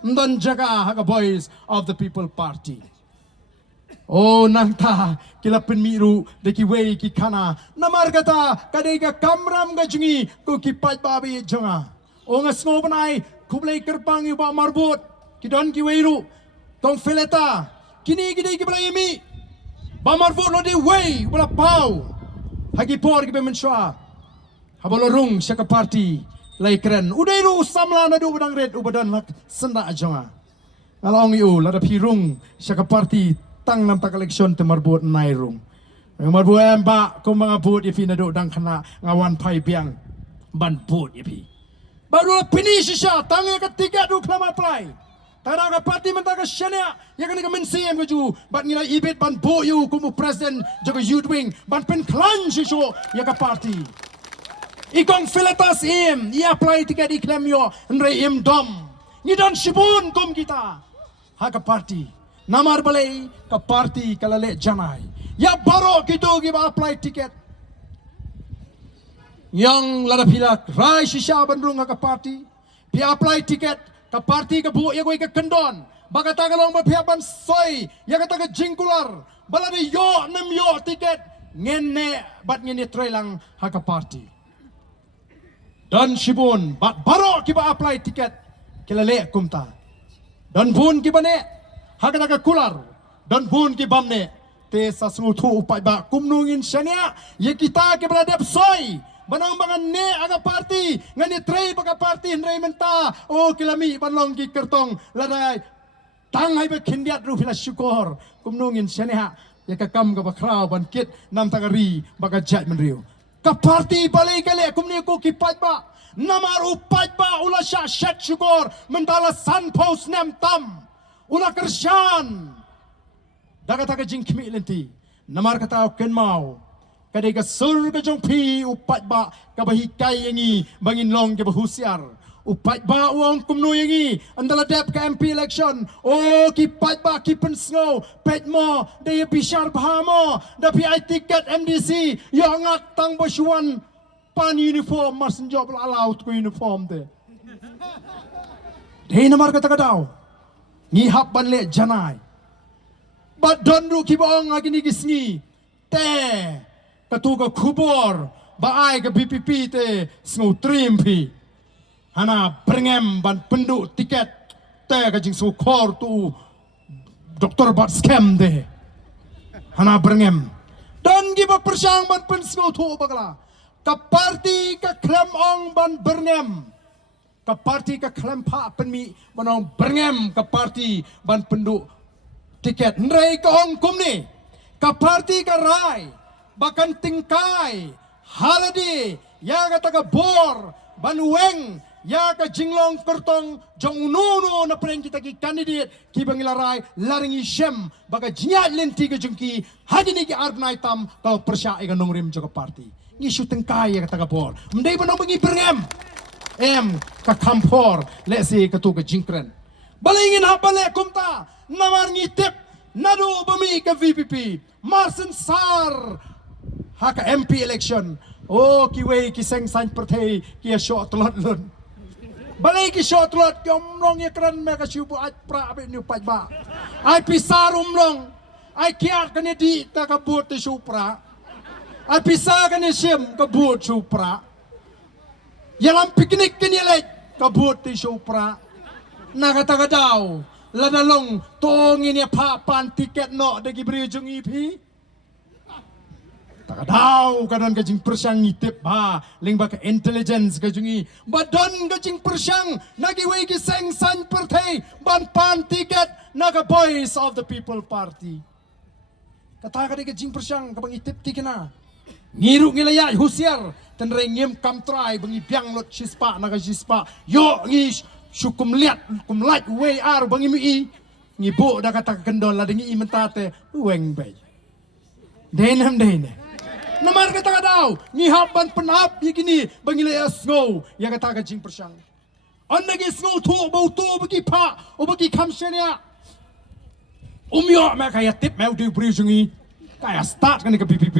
ndon jaga haga boys of the people party oh nangta kila penmiru deki wei ki kana namar kata kadai ka kamram ga jungi ko ki pat babi jonga o ngasngo banai kublai kerpang yu ba marbut ki don ki weiru tong fileta kini gidai ki balai mi bamar vo lo de way wala pau hagi por ki bemenswa habolo rung syaka party lai keren udai ru samla na do badang red ubadan hak senda ajonga ngalong yu lada pirung syaka party tang nam tak election te marbut nai rung marbut emba ko mga bot ifi na do dang kana ngawan pai biang ban bot ifi baru finish sya tangi ka tiga du klama play Tara ka parti mentaka syania ya kan ka mensiem ka ju bat ngila ibit ban bo yu kumu president jaga youth wing ban pen klan shisho ya ka parti ikong filetas im ya apply tiket iklem yo nre im dom ni don shibun kum kita ha ka parti namar balai ka parti kalale janai ya baro kitu gi ba apply tiket yang lada pilak rai shisha bandrung ka parti pi apply tiket ka parti ka buo ya goi ka kendon baka tagalong mapiapan soy ya kata ka jingkular bala ni yo nem yo tiket ngene bat ngene try lang ha ka parti dan shibun bat baro ki ba apply tiket kilale kumta dan bun ki bane ha kata ka kular dan bun ki bamne te sasngutu upai ba kumnungin syania ya kita ki bala dep soy Banang bangan ne aga parti ngani tray baga parti ndray menta o kilami banlong ki kyrtong ladai tangai ba kindiat ru pila syukur kumnungin syaniha ya ka kam ga bakraw ban kit nam tagari baga jat menriu ka parti balai kale kumni ko ki pat ba namar upat ba ula sya shat syukur mentala sun post nem tam ula kersyan daga taga jingkmi lenti namar kata ken mau kadai ka sur ka jong pi upat ba ka bahikai yangi bangin long ke bahusiar upat ba uang kumno yangi andala dep ka MP election oh ki pat ba ki pensno pet mo daya bishar bahamo da pi ai ticket MDC yo ngat tang bosuan pan uniform masen job allowed ko uniform de dei namar ka takadaw ni hap ban le janai but dondu ki bong agini gisni te katuga kubor baai ke VPP te sngu trimpi hana brengem ban pendu tiket te ka jing su kor tu doktor bat scam de hana brengem dan giba persang ban pen sngu tu bagla ka parti ka klem ong ban brengem ka parti ka klem pa penmi banong brengem ka parti ban pendu tiket nrei ka ong kumni ka parti ka rai bahkan tingkai haladi ya kata ka bor banueng ya ka jinglong kyrtong jong ununo na pren kita ki candidate ki bangilarai laringi shem baka jinyat lenti ka jengki hadini ki arbnai tam ka persya ka nongrim joka parti ni shooting kai ya kata ka bor mendai banong bangi berngem ka kampor lesi ka tu ka jingkren balingin hapale kumta namar ngitip nado bami ka VPP marsen sar haka MP election oh kiwei kiseng san pertei kia shot lot lun balai ki shot lot yom rong ya kran me ka shubu ai pra be nu pai ba ai pisar umrong ai kiat kan di ta ka bot te supra ai pisar kan sim ka bot supra yalam piknik kan yele ka bot te supra nakata ka daw ladalong tongin ya pa pan tiket no de gibri jung ipi Takadaw kadon kajing persyang ngitip ba lingba ka intelligence kajungi badan kajing persyang nagiway ki seng san partai ban pan tiket naga voice of the people party kata kadi kajing persyang kabang itip tikena ngiru ngilaya husiar tenre ngim kamtrai bangi biang lot shispa naga shispa yo ngi syukum liat kum light way ar bangi mi ngibu da kata kendol la dengi mentate weng bay denam dene namar kata daw ni haban penap begini bangilaya snow ya kata kajing persyang on nagi snow tu bau tu bagi pa o bagi kamshania umyo ma kaya tip mau di bridge kaya start kan ke VPP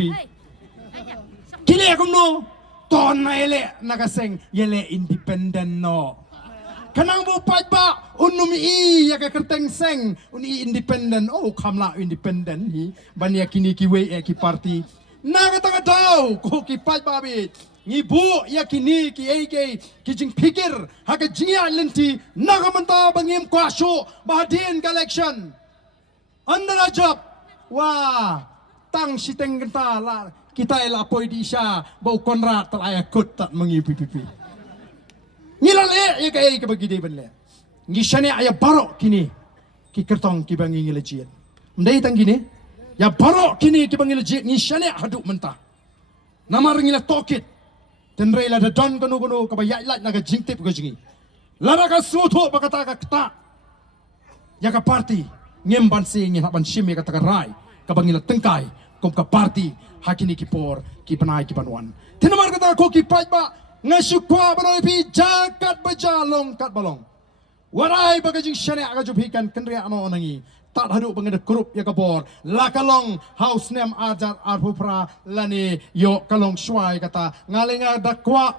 kile akum no ton na ele nagaseng yele independent no kanang bu pai ba unum I ya ka kerteng seng uni independent oh kamla independent hi bania kini kiwe ki party Nakataga daw ko kipat babit ngibu ya kini ki AK kijing pikir haga jingya lenti nagamanta bangim kwasyo bahadin election andara job wah tang siteng genta la kita elapoi di sya bau konrat telaya kut tak mengi PPP ngilale ya kaya ke bagi benle ngishane aya barok kini ki kertong ki bangi ngilejien ndai tang gini ya barok kini ki bangil jik ni shane haduk mentah namar ngila tokit tenre la da don kono kono ka bayat lat naga jingtip ko jingi lara ka suto bakata ka kta ya ka party ngemban sing ni haban shim ya ka rai ka bangil tengkai kom ka party hakini ki por ki banai ki banwan tenamar kata ko ki pai ba ngasukwa banoi pi jakat bajalong kat balong warai bagajing shane aga jubikan kenria ano onangi tak haduk bangada kerup ya kabor la kalong house name ajar arpupra lani yo kalong syai kata ngalenga dakwa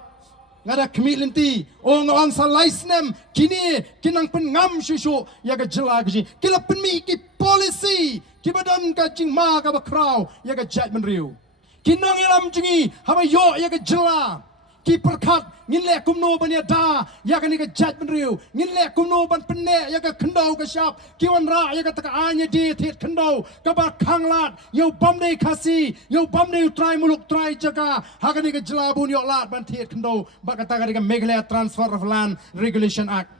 ngada kemilenti o ngawang sa license kini kinang pengam susu ya ka jela gaji kila penmi ki policy ki badan ka jing ma ka bakrau ya ka judgment riu kinang ilam jingi haba yo ya ka jela ki perkat ngile kumno bania da ya ka ni ka judgment riu ngile kumno ban penne ya ka khendau ka syap ki wan ra ya ka taka anya di thet khendau ka ba khanglat yo bamdei khasi yo bamdei try muluk try jaga ha ka ni ka jelabun yo lat ban thet khendau ba ka taka ka Meghalaya Transfer of Land Regulation Act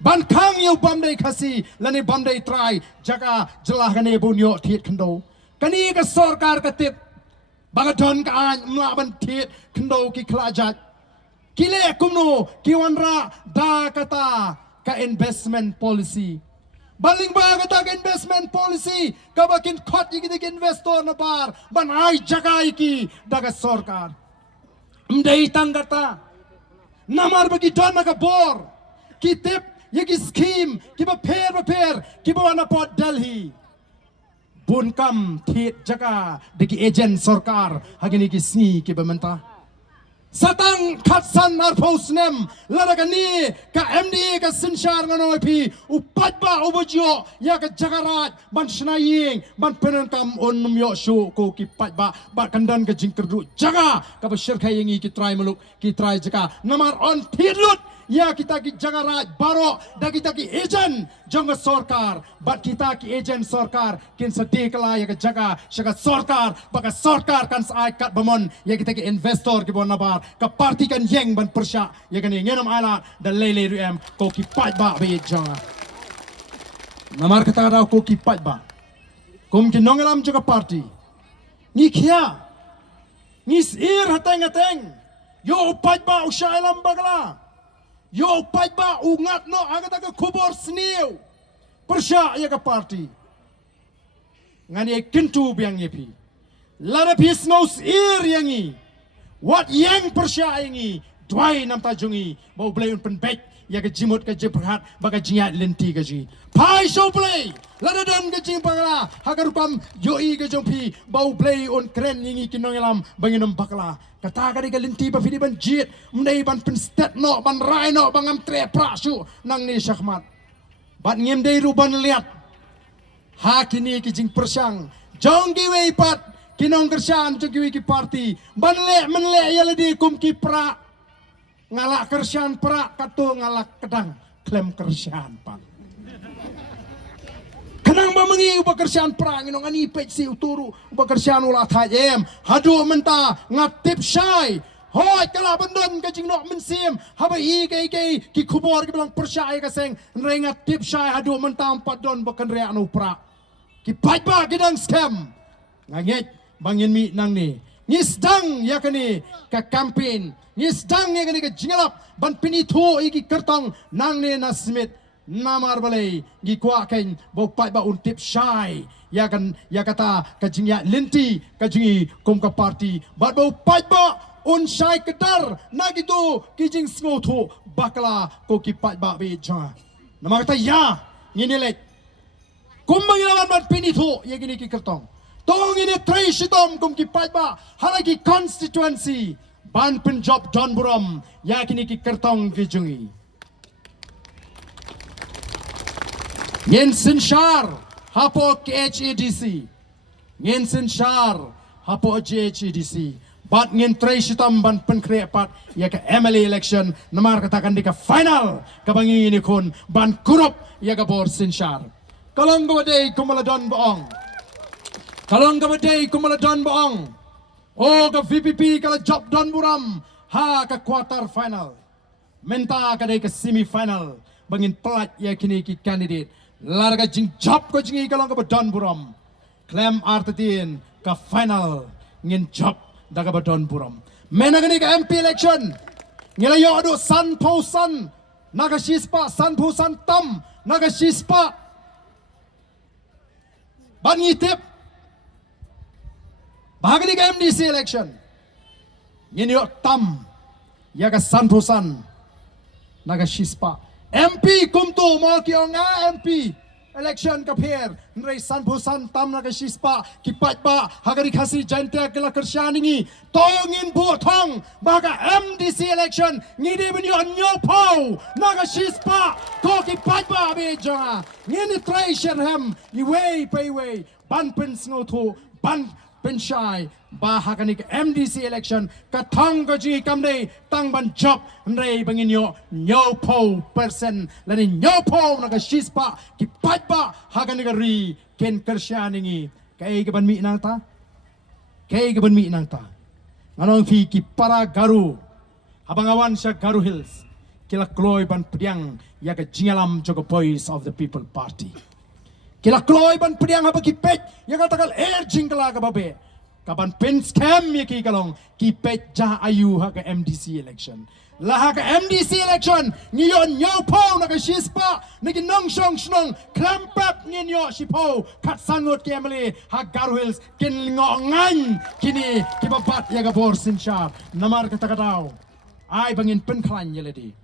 ban khang yo bamdei khasi lani bamdei try jaga jelah ka ni bun yo thet khendau kani ka sarkar ka tip Bagadon ka an mlaban tit kendo ki klajat kile kumno ki wanra da kata ka investment policy baling ba kata ka investment policy ka bakin khot ki investor na bar ban ai jagai ki daga sarkar mdei tangata namar bagi don ka bor ki tip yaki scheme ki ba per ki ba na pot Delhi bunkam tit jaga deki agent sarkar hagini ki sni ki bementa satang khatsan ar posnem laragani ka MDC ka sinshar ngano pi upat ba ubojyo ya ka jagarat ban snaying ban penankam onum yo shu ko ki pat ba kandan ka jingkerdu jaga ka bashir khayengi ki try muluk ki try jaga namar on thirlut ya kita ki jagarat baro da kita ki agent jonga sarkar bat kita ki agent sarkar kin sadikla ya ka jaga shaga sarkar baka sarkar kan sai kat bamon ya kita ki investor ki bonabar ka parti kan yeng ban persya ya kan ngenam ala da lele ruem ko ki pat ba be jonga namar kata da ko ki pat ba kom ki nongalam juga parti ni kia ni sir hateng yo pat ba usailam bagla yo pat ba ungat no agata ka kubor sniu persya ya ka parti ngani kentu biang yepi lara pis no sir yangi wat yang persya yangi dwai nam tajungi bau blai un penbek ya ka jimut ka jeperhat baga jingat lenti ka ji pai show play lada dan ka jing pagala hagar pam yoi ka jompi bau blai un kren yangi kinongelam banginam bakla kata ka lenti ba fidi ban jit mnei ban pen stat no ban rai no bangam tre prasu nang ni syahmat bat ngem dei ru ban liat hakini ki jing persyang jong giwe pat kinong kersan jong giwe ki parti ban le menle yaladi kum ki pra ngalak kersian perak katu ngalak kedang klem kersian pan. Kena nang bamangi upakersian perang inong ani pet si uturu upakersian ula thayem hadu menta ngatip syai hoi kala bandon ka jingno mensim haba hi ki khubor ki bilang persyai ka seng rengat tip syai hadu menta padon bakan rea anu pra ki paiba gidang scam ngangit bangin mi nang ni ngisdang yakani ka campaign ngisdang yakani ka jingalap ban pinithu iki kyrtong nang ni na Smit namar balai gi kwa ken bo pai ba untip syai ya kata ka jingya linti ka jingi kom ka party bat bo pai ba un syai kedar na gitu ki jing sngotu bakala ko ki pai ba be ja nama kata ya ngini lek kumbang lawan bat pinithu ya gini ki kertong tong ini trai shitom kum ki pai ba halagi constituency ban Punjab Don Buram ya kini ki kertong ki jingi Ngin Sinshar hapo KHEDC Ngin Sinshar hapo JHEDC Bat ngin tray shitam ban penkrepat ya ke MLA election namar katakan di ke final kabangi ini kun ban kurup ya ke bor Sinshar kalong gawade kumaladon boong kalong gawade kumaladon boong o ke VPP kala job Don Buram ha ke quarter final menta kadai ke semi final bangin pelat ya kini ki candidate larga jing job ko jingi kalong ka Don Buram claim artatin ka final ngin job daga Don Buram menagani ka MP election ngila yo adu san pausan naga shispa san pausan tam naga shispa bangi tip bahagani ka MDC election ngin yo tam ya ka san pausan naga shispa MP kumtu mo kionga MP election kapher nrei san phusan tam na ka shispa ki patba hagari khasi jante kala kersyaningi tongin bu thong baga MDC election ngide bini onyo pau na ka shispa ko ki patba be jonga ngini trai sherham iwei paiwei ban pen sngotu ban penshai bahagani ke MDC election kathang ko ji kamdei tang ban job nrei bangin yo nyo po person lani nyo po na ka shispa ki patba hagani ka ri ken kersyaningi kai ke ban mi nang ta kai ke ban mi nang ta nganong fi ki para garu habangawan sya garu hills kila kloy ban pediang ya ka jingalam jogo voice of the people party kila kloy ban pediang haba ki pet ya ka takal air jingkala ka babe kaban pen scam ya ki kalong ki pet ja ayu ha ka MDC election la ha ka MDC election ni yon nyo po na ka shispa na ki nong shong shnong klampap ni nyo shipo kat sangot ki emily ha garu hills kin ngo ngan kini ki babat ya ka bor Sinshar namar ka takataw ay bangin pen klan yeledi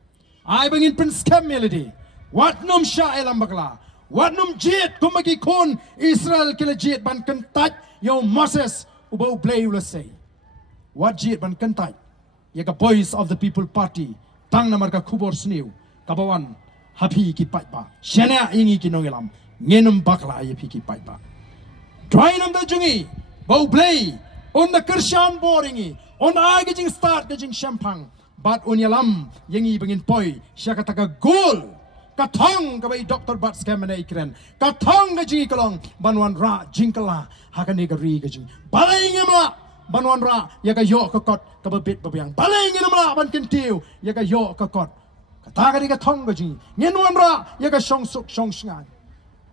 ay bangin pen scam yeledi wat num sha elam bakla wat num jit kumagi kon Israel kila jit ban kentat yo Moses ubau play ula say what jit ban kentai ya ka voice of the people party tang namar ka khubor sniu kabawan happy ki paiba shana ingi ki nongelam ngenum bakla ya ki paiba try nam da jungi bau play on the kershan boringi on agi jing start jing champang but on yalam yengi bangin poi syaka taka goal kathong kabai Dr. Bat Scamana ikren kathong ga jingi kalong banwan ra jingkala hakani ga ri ga jing balai ngamla banwan ra ya ga yo ka kot ka babit babyang balai ngamla ban kentiu ya ga yo ka kot kata ga ri ga thong ga jing ngenwan ra ya ga shong suk shong sngan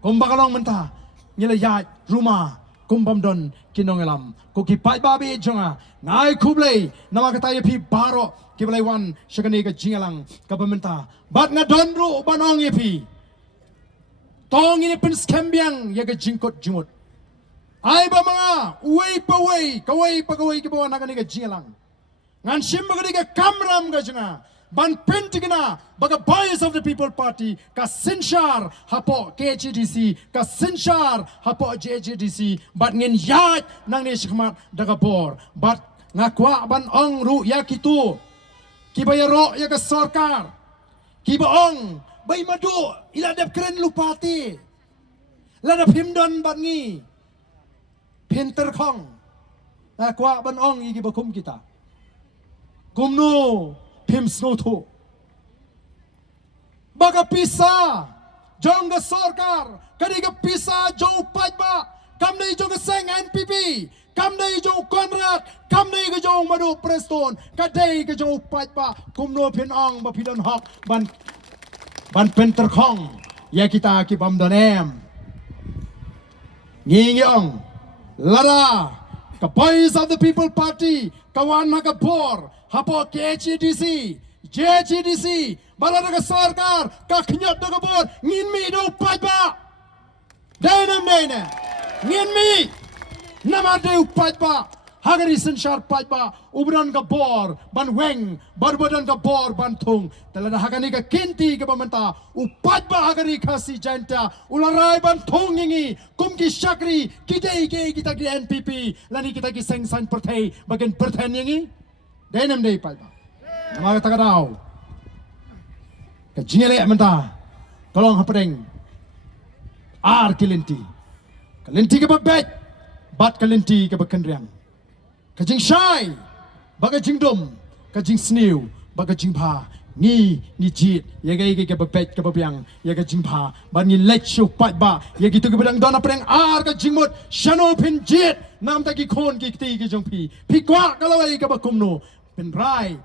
kumba kalong menta ngila ya ruma kumbam don kinongelam ko ki pai babi jonga ngai kublei nama kata ya pi baro kibalai wan shakani ka jingalang ka pementa bat nga donru banong ya pi tong ini pen skembiang ya ka jingkot jimut ai ba mga uwei pa kawai ki bawan nakani ka jingalang ngan shim ba ka kamram ka jinga ban pentigina baga bias of the people party ka Sinshar hapo KHDC ka Sinshar hapo JHDC bat ngin yat nang ni shikmat daga bor bat ngakwa ban ong ru ya kitu kibayaro ya ka sarkar kibaong bay madu iladap keren lupati ladap himdon bat ngi pinter khong ngakwa ban ong igi bakum kita kumno Pim Snowto Baga Pisa jong ga sarkar kadi ga pisa jong pajba kam nei jong ga seng NPP kam nei jong Konrad kam nei ga jong Madu Preston kadai ga jong pajba kumno pin ong ba pidon hok ban penter khong ya kita ki bam donem ngingyong lada ka Boys of the People Party kawan Magapur hapo KHDC JGDC balada ka sarkar ka khnyat da kabor ngin mi do pajba dainam daina ngin mi nama de pajba hagari senshar pajba ubran ka bor ban weng barbadan ka bor ban thung talada hagani ka kinti ka bamanta upajba hagari khasi janta ularai ban thung ngi kumki shakri kidei ke kita ki NPP lani kita ki sengsan perthai bagen perthan ngi dainam dei pajba nama ka takadau ka jingele menta tolong hapeng kelinti ke babet bat kelinti ke bekendriang kajing shai baga jingdom kajing snew baga jingpa ngi jit ya gai ke babet ke babiang ya ga jingpa ban ngi lechu pat ba ya gitu ke bedang dona preng ka jingmut shano pin jit nam ta ki khon ki ti ki jong pi kwa kalawai ke bakumno pin rai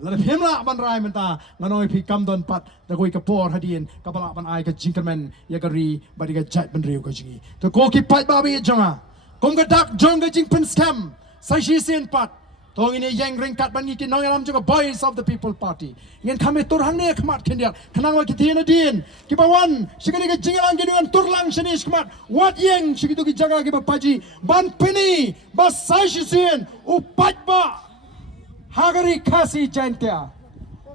la phemla ban rai menta nganoi pi kam don pat da koi ka por hadien ka bala ban ai ka jingkermen ya ka ri badi ka jat ban riu ka jingi to ko ki pat ba bi jonga kom ka dak jong ka jingpen scam sai shi sen pat tong ini yang ringkat ban ki nong alam juga Boys of the People Party ngen kami tur hang ne khmat kendiat khanang wa ki tin din ki bawan sigani ka jingalang ki dengan turlang senis khmat wat yang sigitu ki jaga ki paji ban pini ba sai shi sen upat ba hagari khasi janta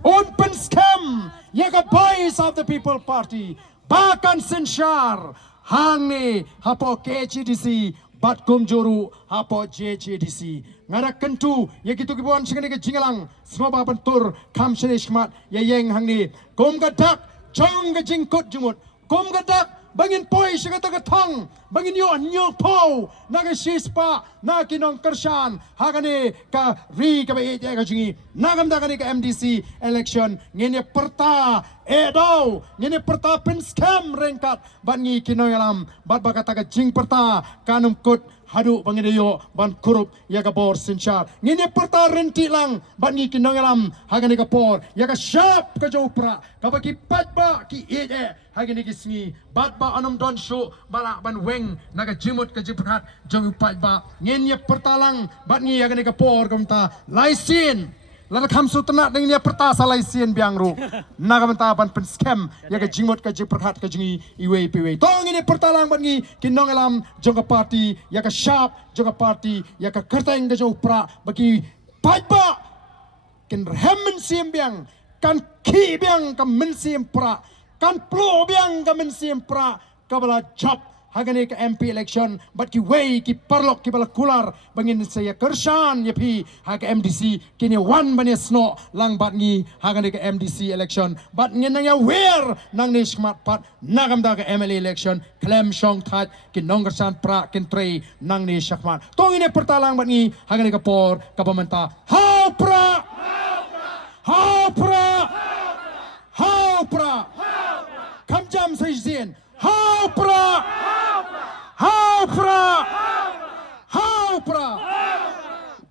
open scam yaga Boys of the People Party bahkan senshar hangni hapo KHDC batkum joru hapo JJDC ngara kentu ya gitu kibuan singani ke jingalang semua bapan tur kam senishmat ya yang hangni kom gadak jong ga jingkut jumut kom gadak bangin poi sigata ka thang bangin yo nyo po naga sispa na kinong kershan hagane ka ri ka be ka jingi nagam da ka MDC election ngene perta edo ngene perta pen scam rengkat bangi kinong alam bat bakata ka jing perta kanum kut hadu bangin yo ban kurup ya ka bor sinchar ngene perta renti lang bangi kinong alam hagane ka por ya ka sharp ka jopra ka bagi patba ki hagane ki singi bat ba anum don show bala ban weng naga jimut ka jiprat jong upat ba ngenya pertalang bat ngi hagane ka por kamta laisin lana kham sutna dengnya perta salaisien biang ru naga menta ban pen scam ya ka jimut ka jiprat ka jingi iwe piwe tong ini pertalang ban ngi kinong alam jong ka party ya ka sharp jong ka party ya ka kerteng ka jong pra bagi patba kin remmen siem biang kan ki biang ka men siem pra kan pro biang ka men siem pra kabala job hagane ka MP election but ki way ki parlok ki bala kular bangin saya kershan ya pi haga MDC kini wan bani sno lang bat ngi hagane ka MDC election but ngin nang ya wer nang ni smart pat nagam da ka MLA election klem shong that ki nong kershan pra kin trei nang ni shakmat tong ini pertalang bat ngi hagane ka por ka pamenta ha pra kam jam sai zin ha pra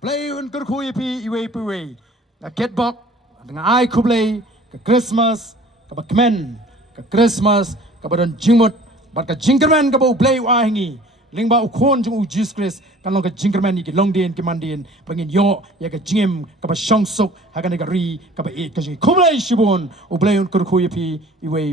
play un kur khui pi iwe la get bok dengan ai kublai ke Christmas ke bakmen ke Christmas ke badan jingmut bat ka jingkerman ke bau play wa hingi lingba ukon jung Jesus Christ kan long ka jingkerman ni ki long den ki mandin pangin yo ya ka jingem ka ba shong sok ha ka ni ka ri ka ba e ka ji kublai shibon u play un kur khui pi iwe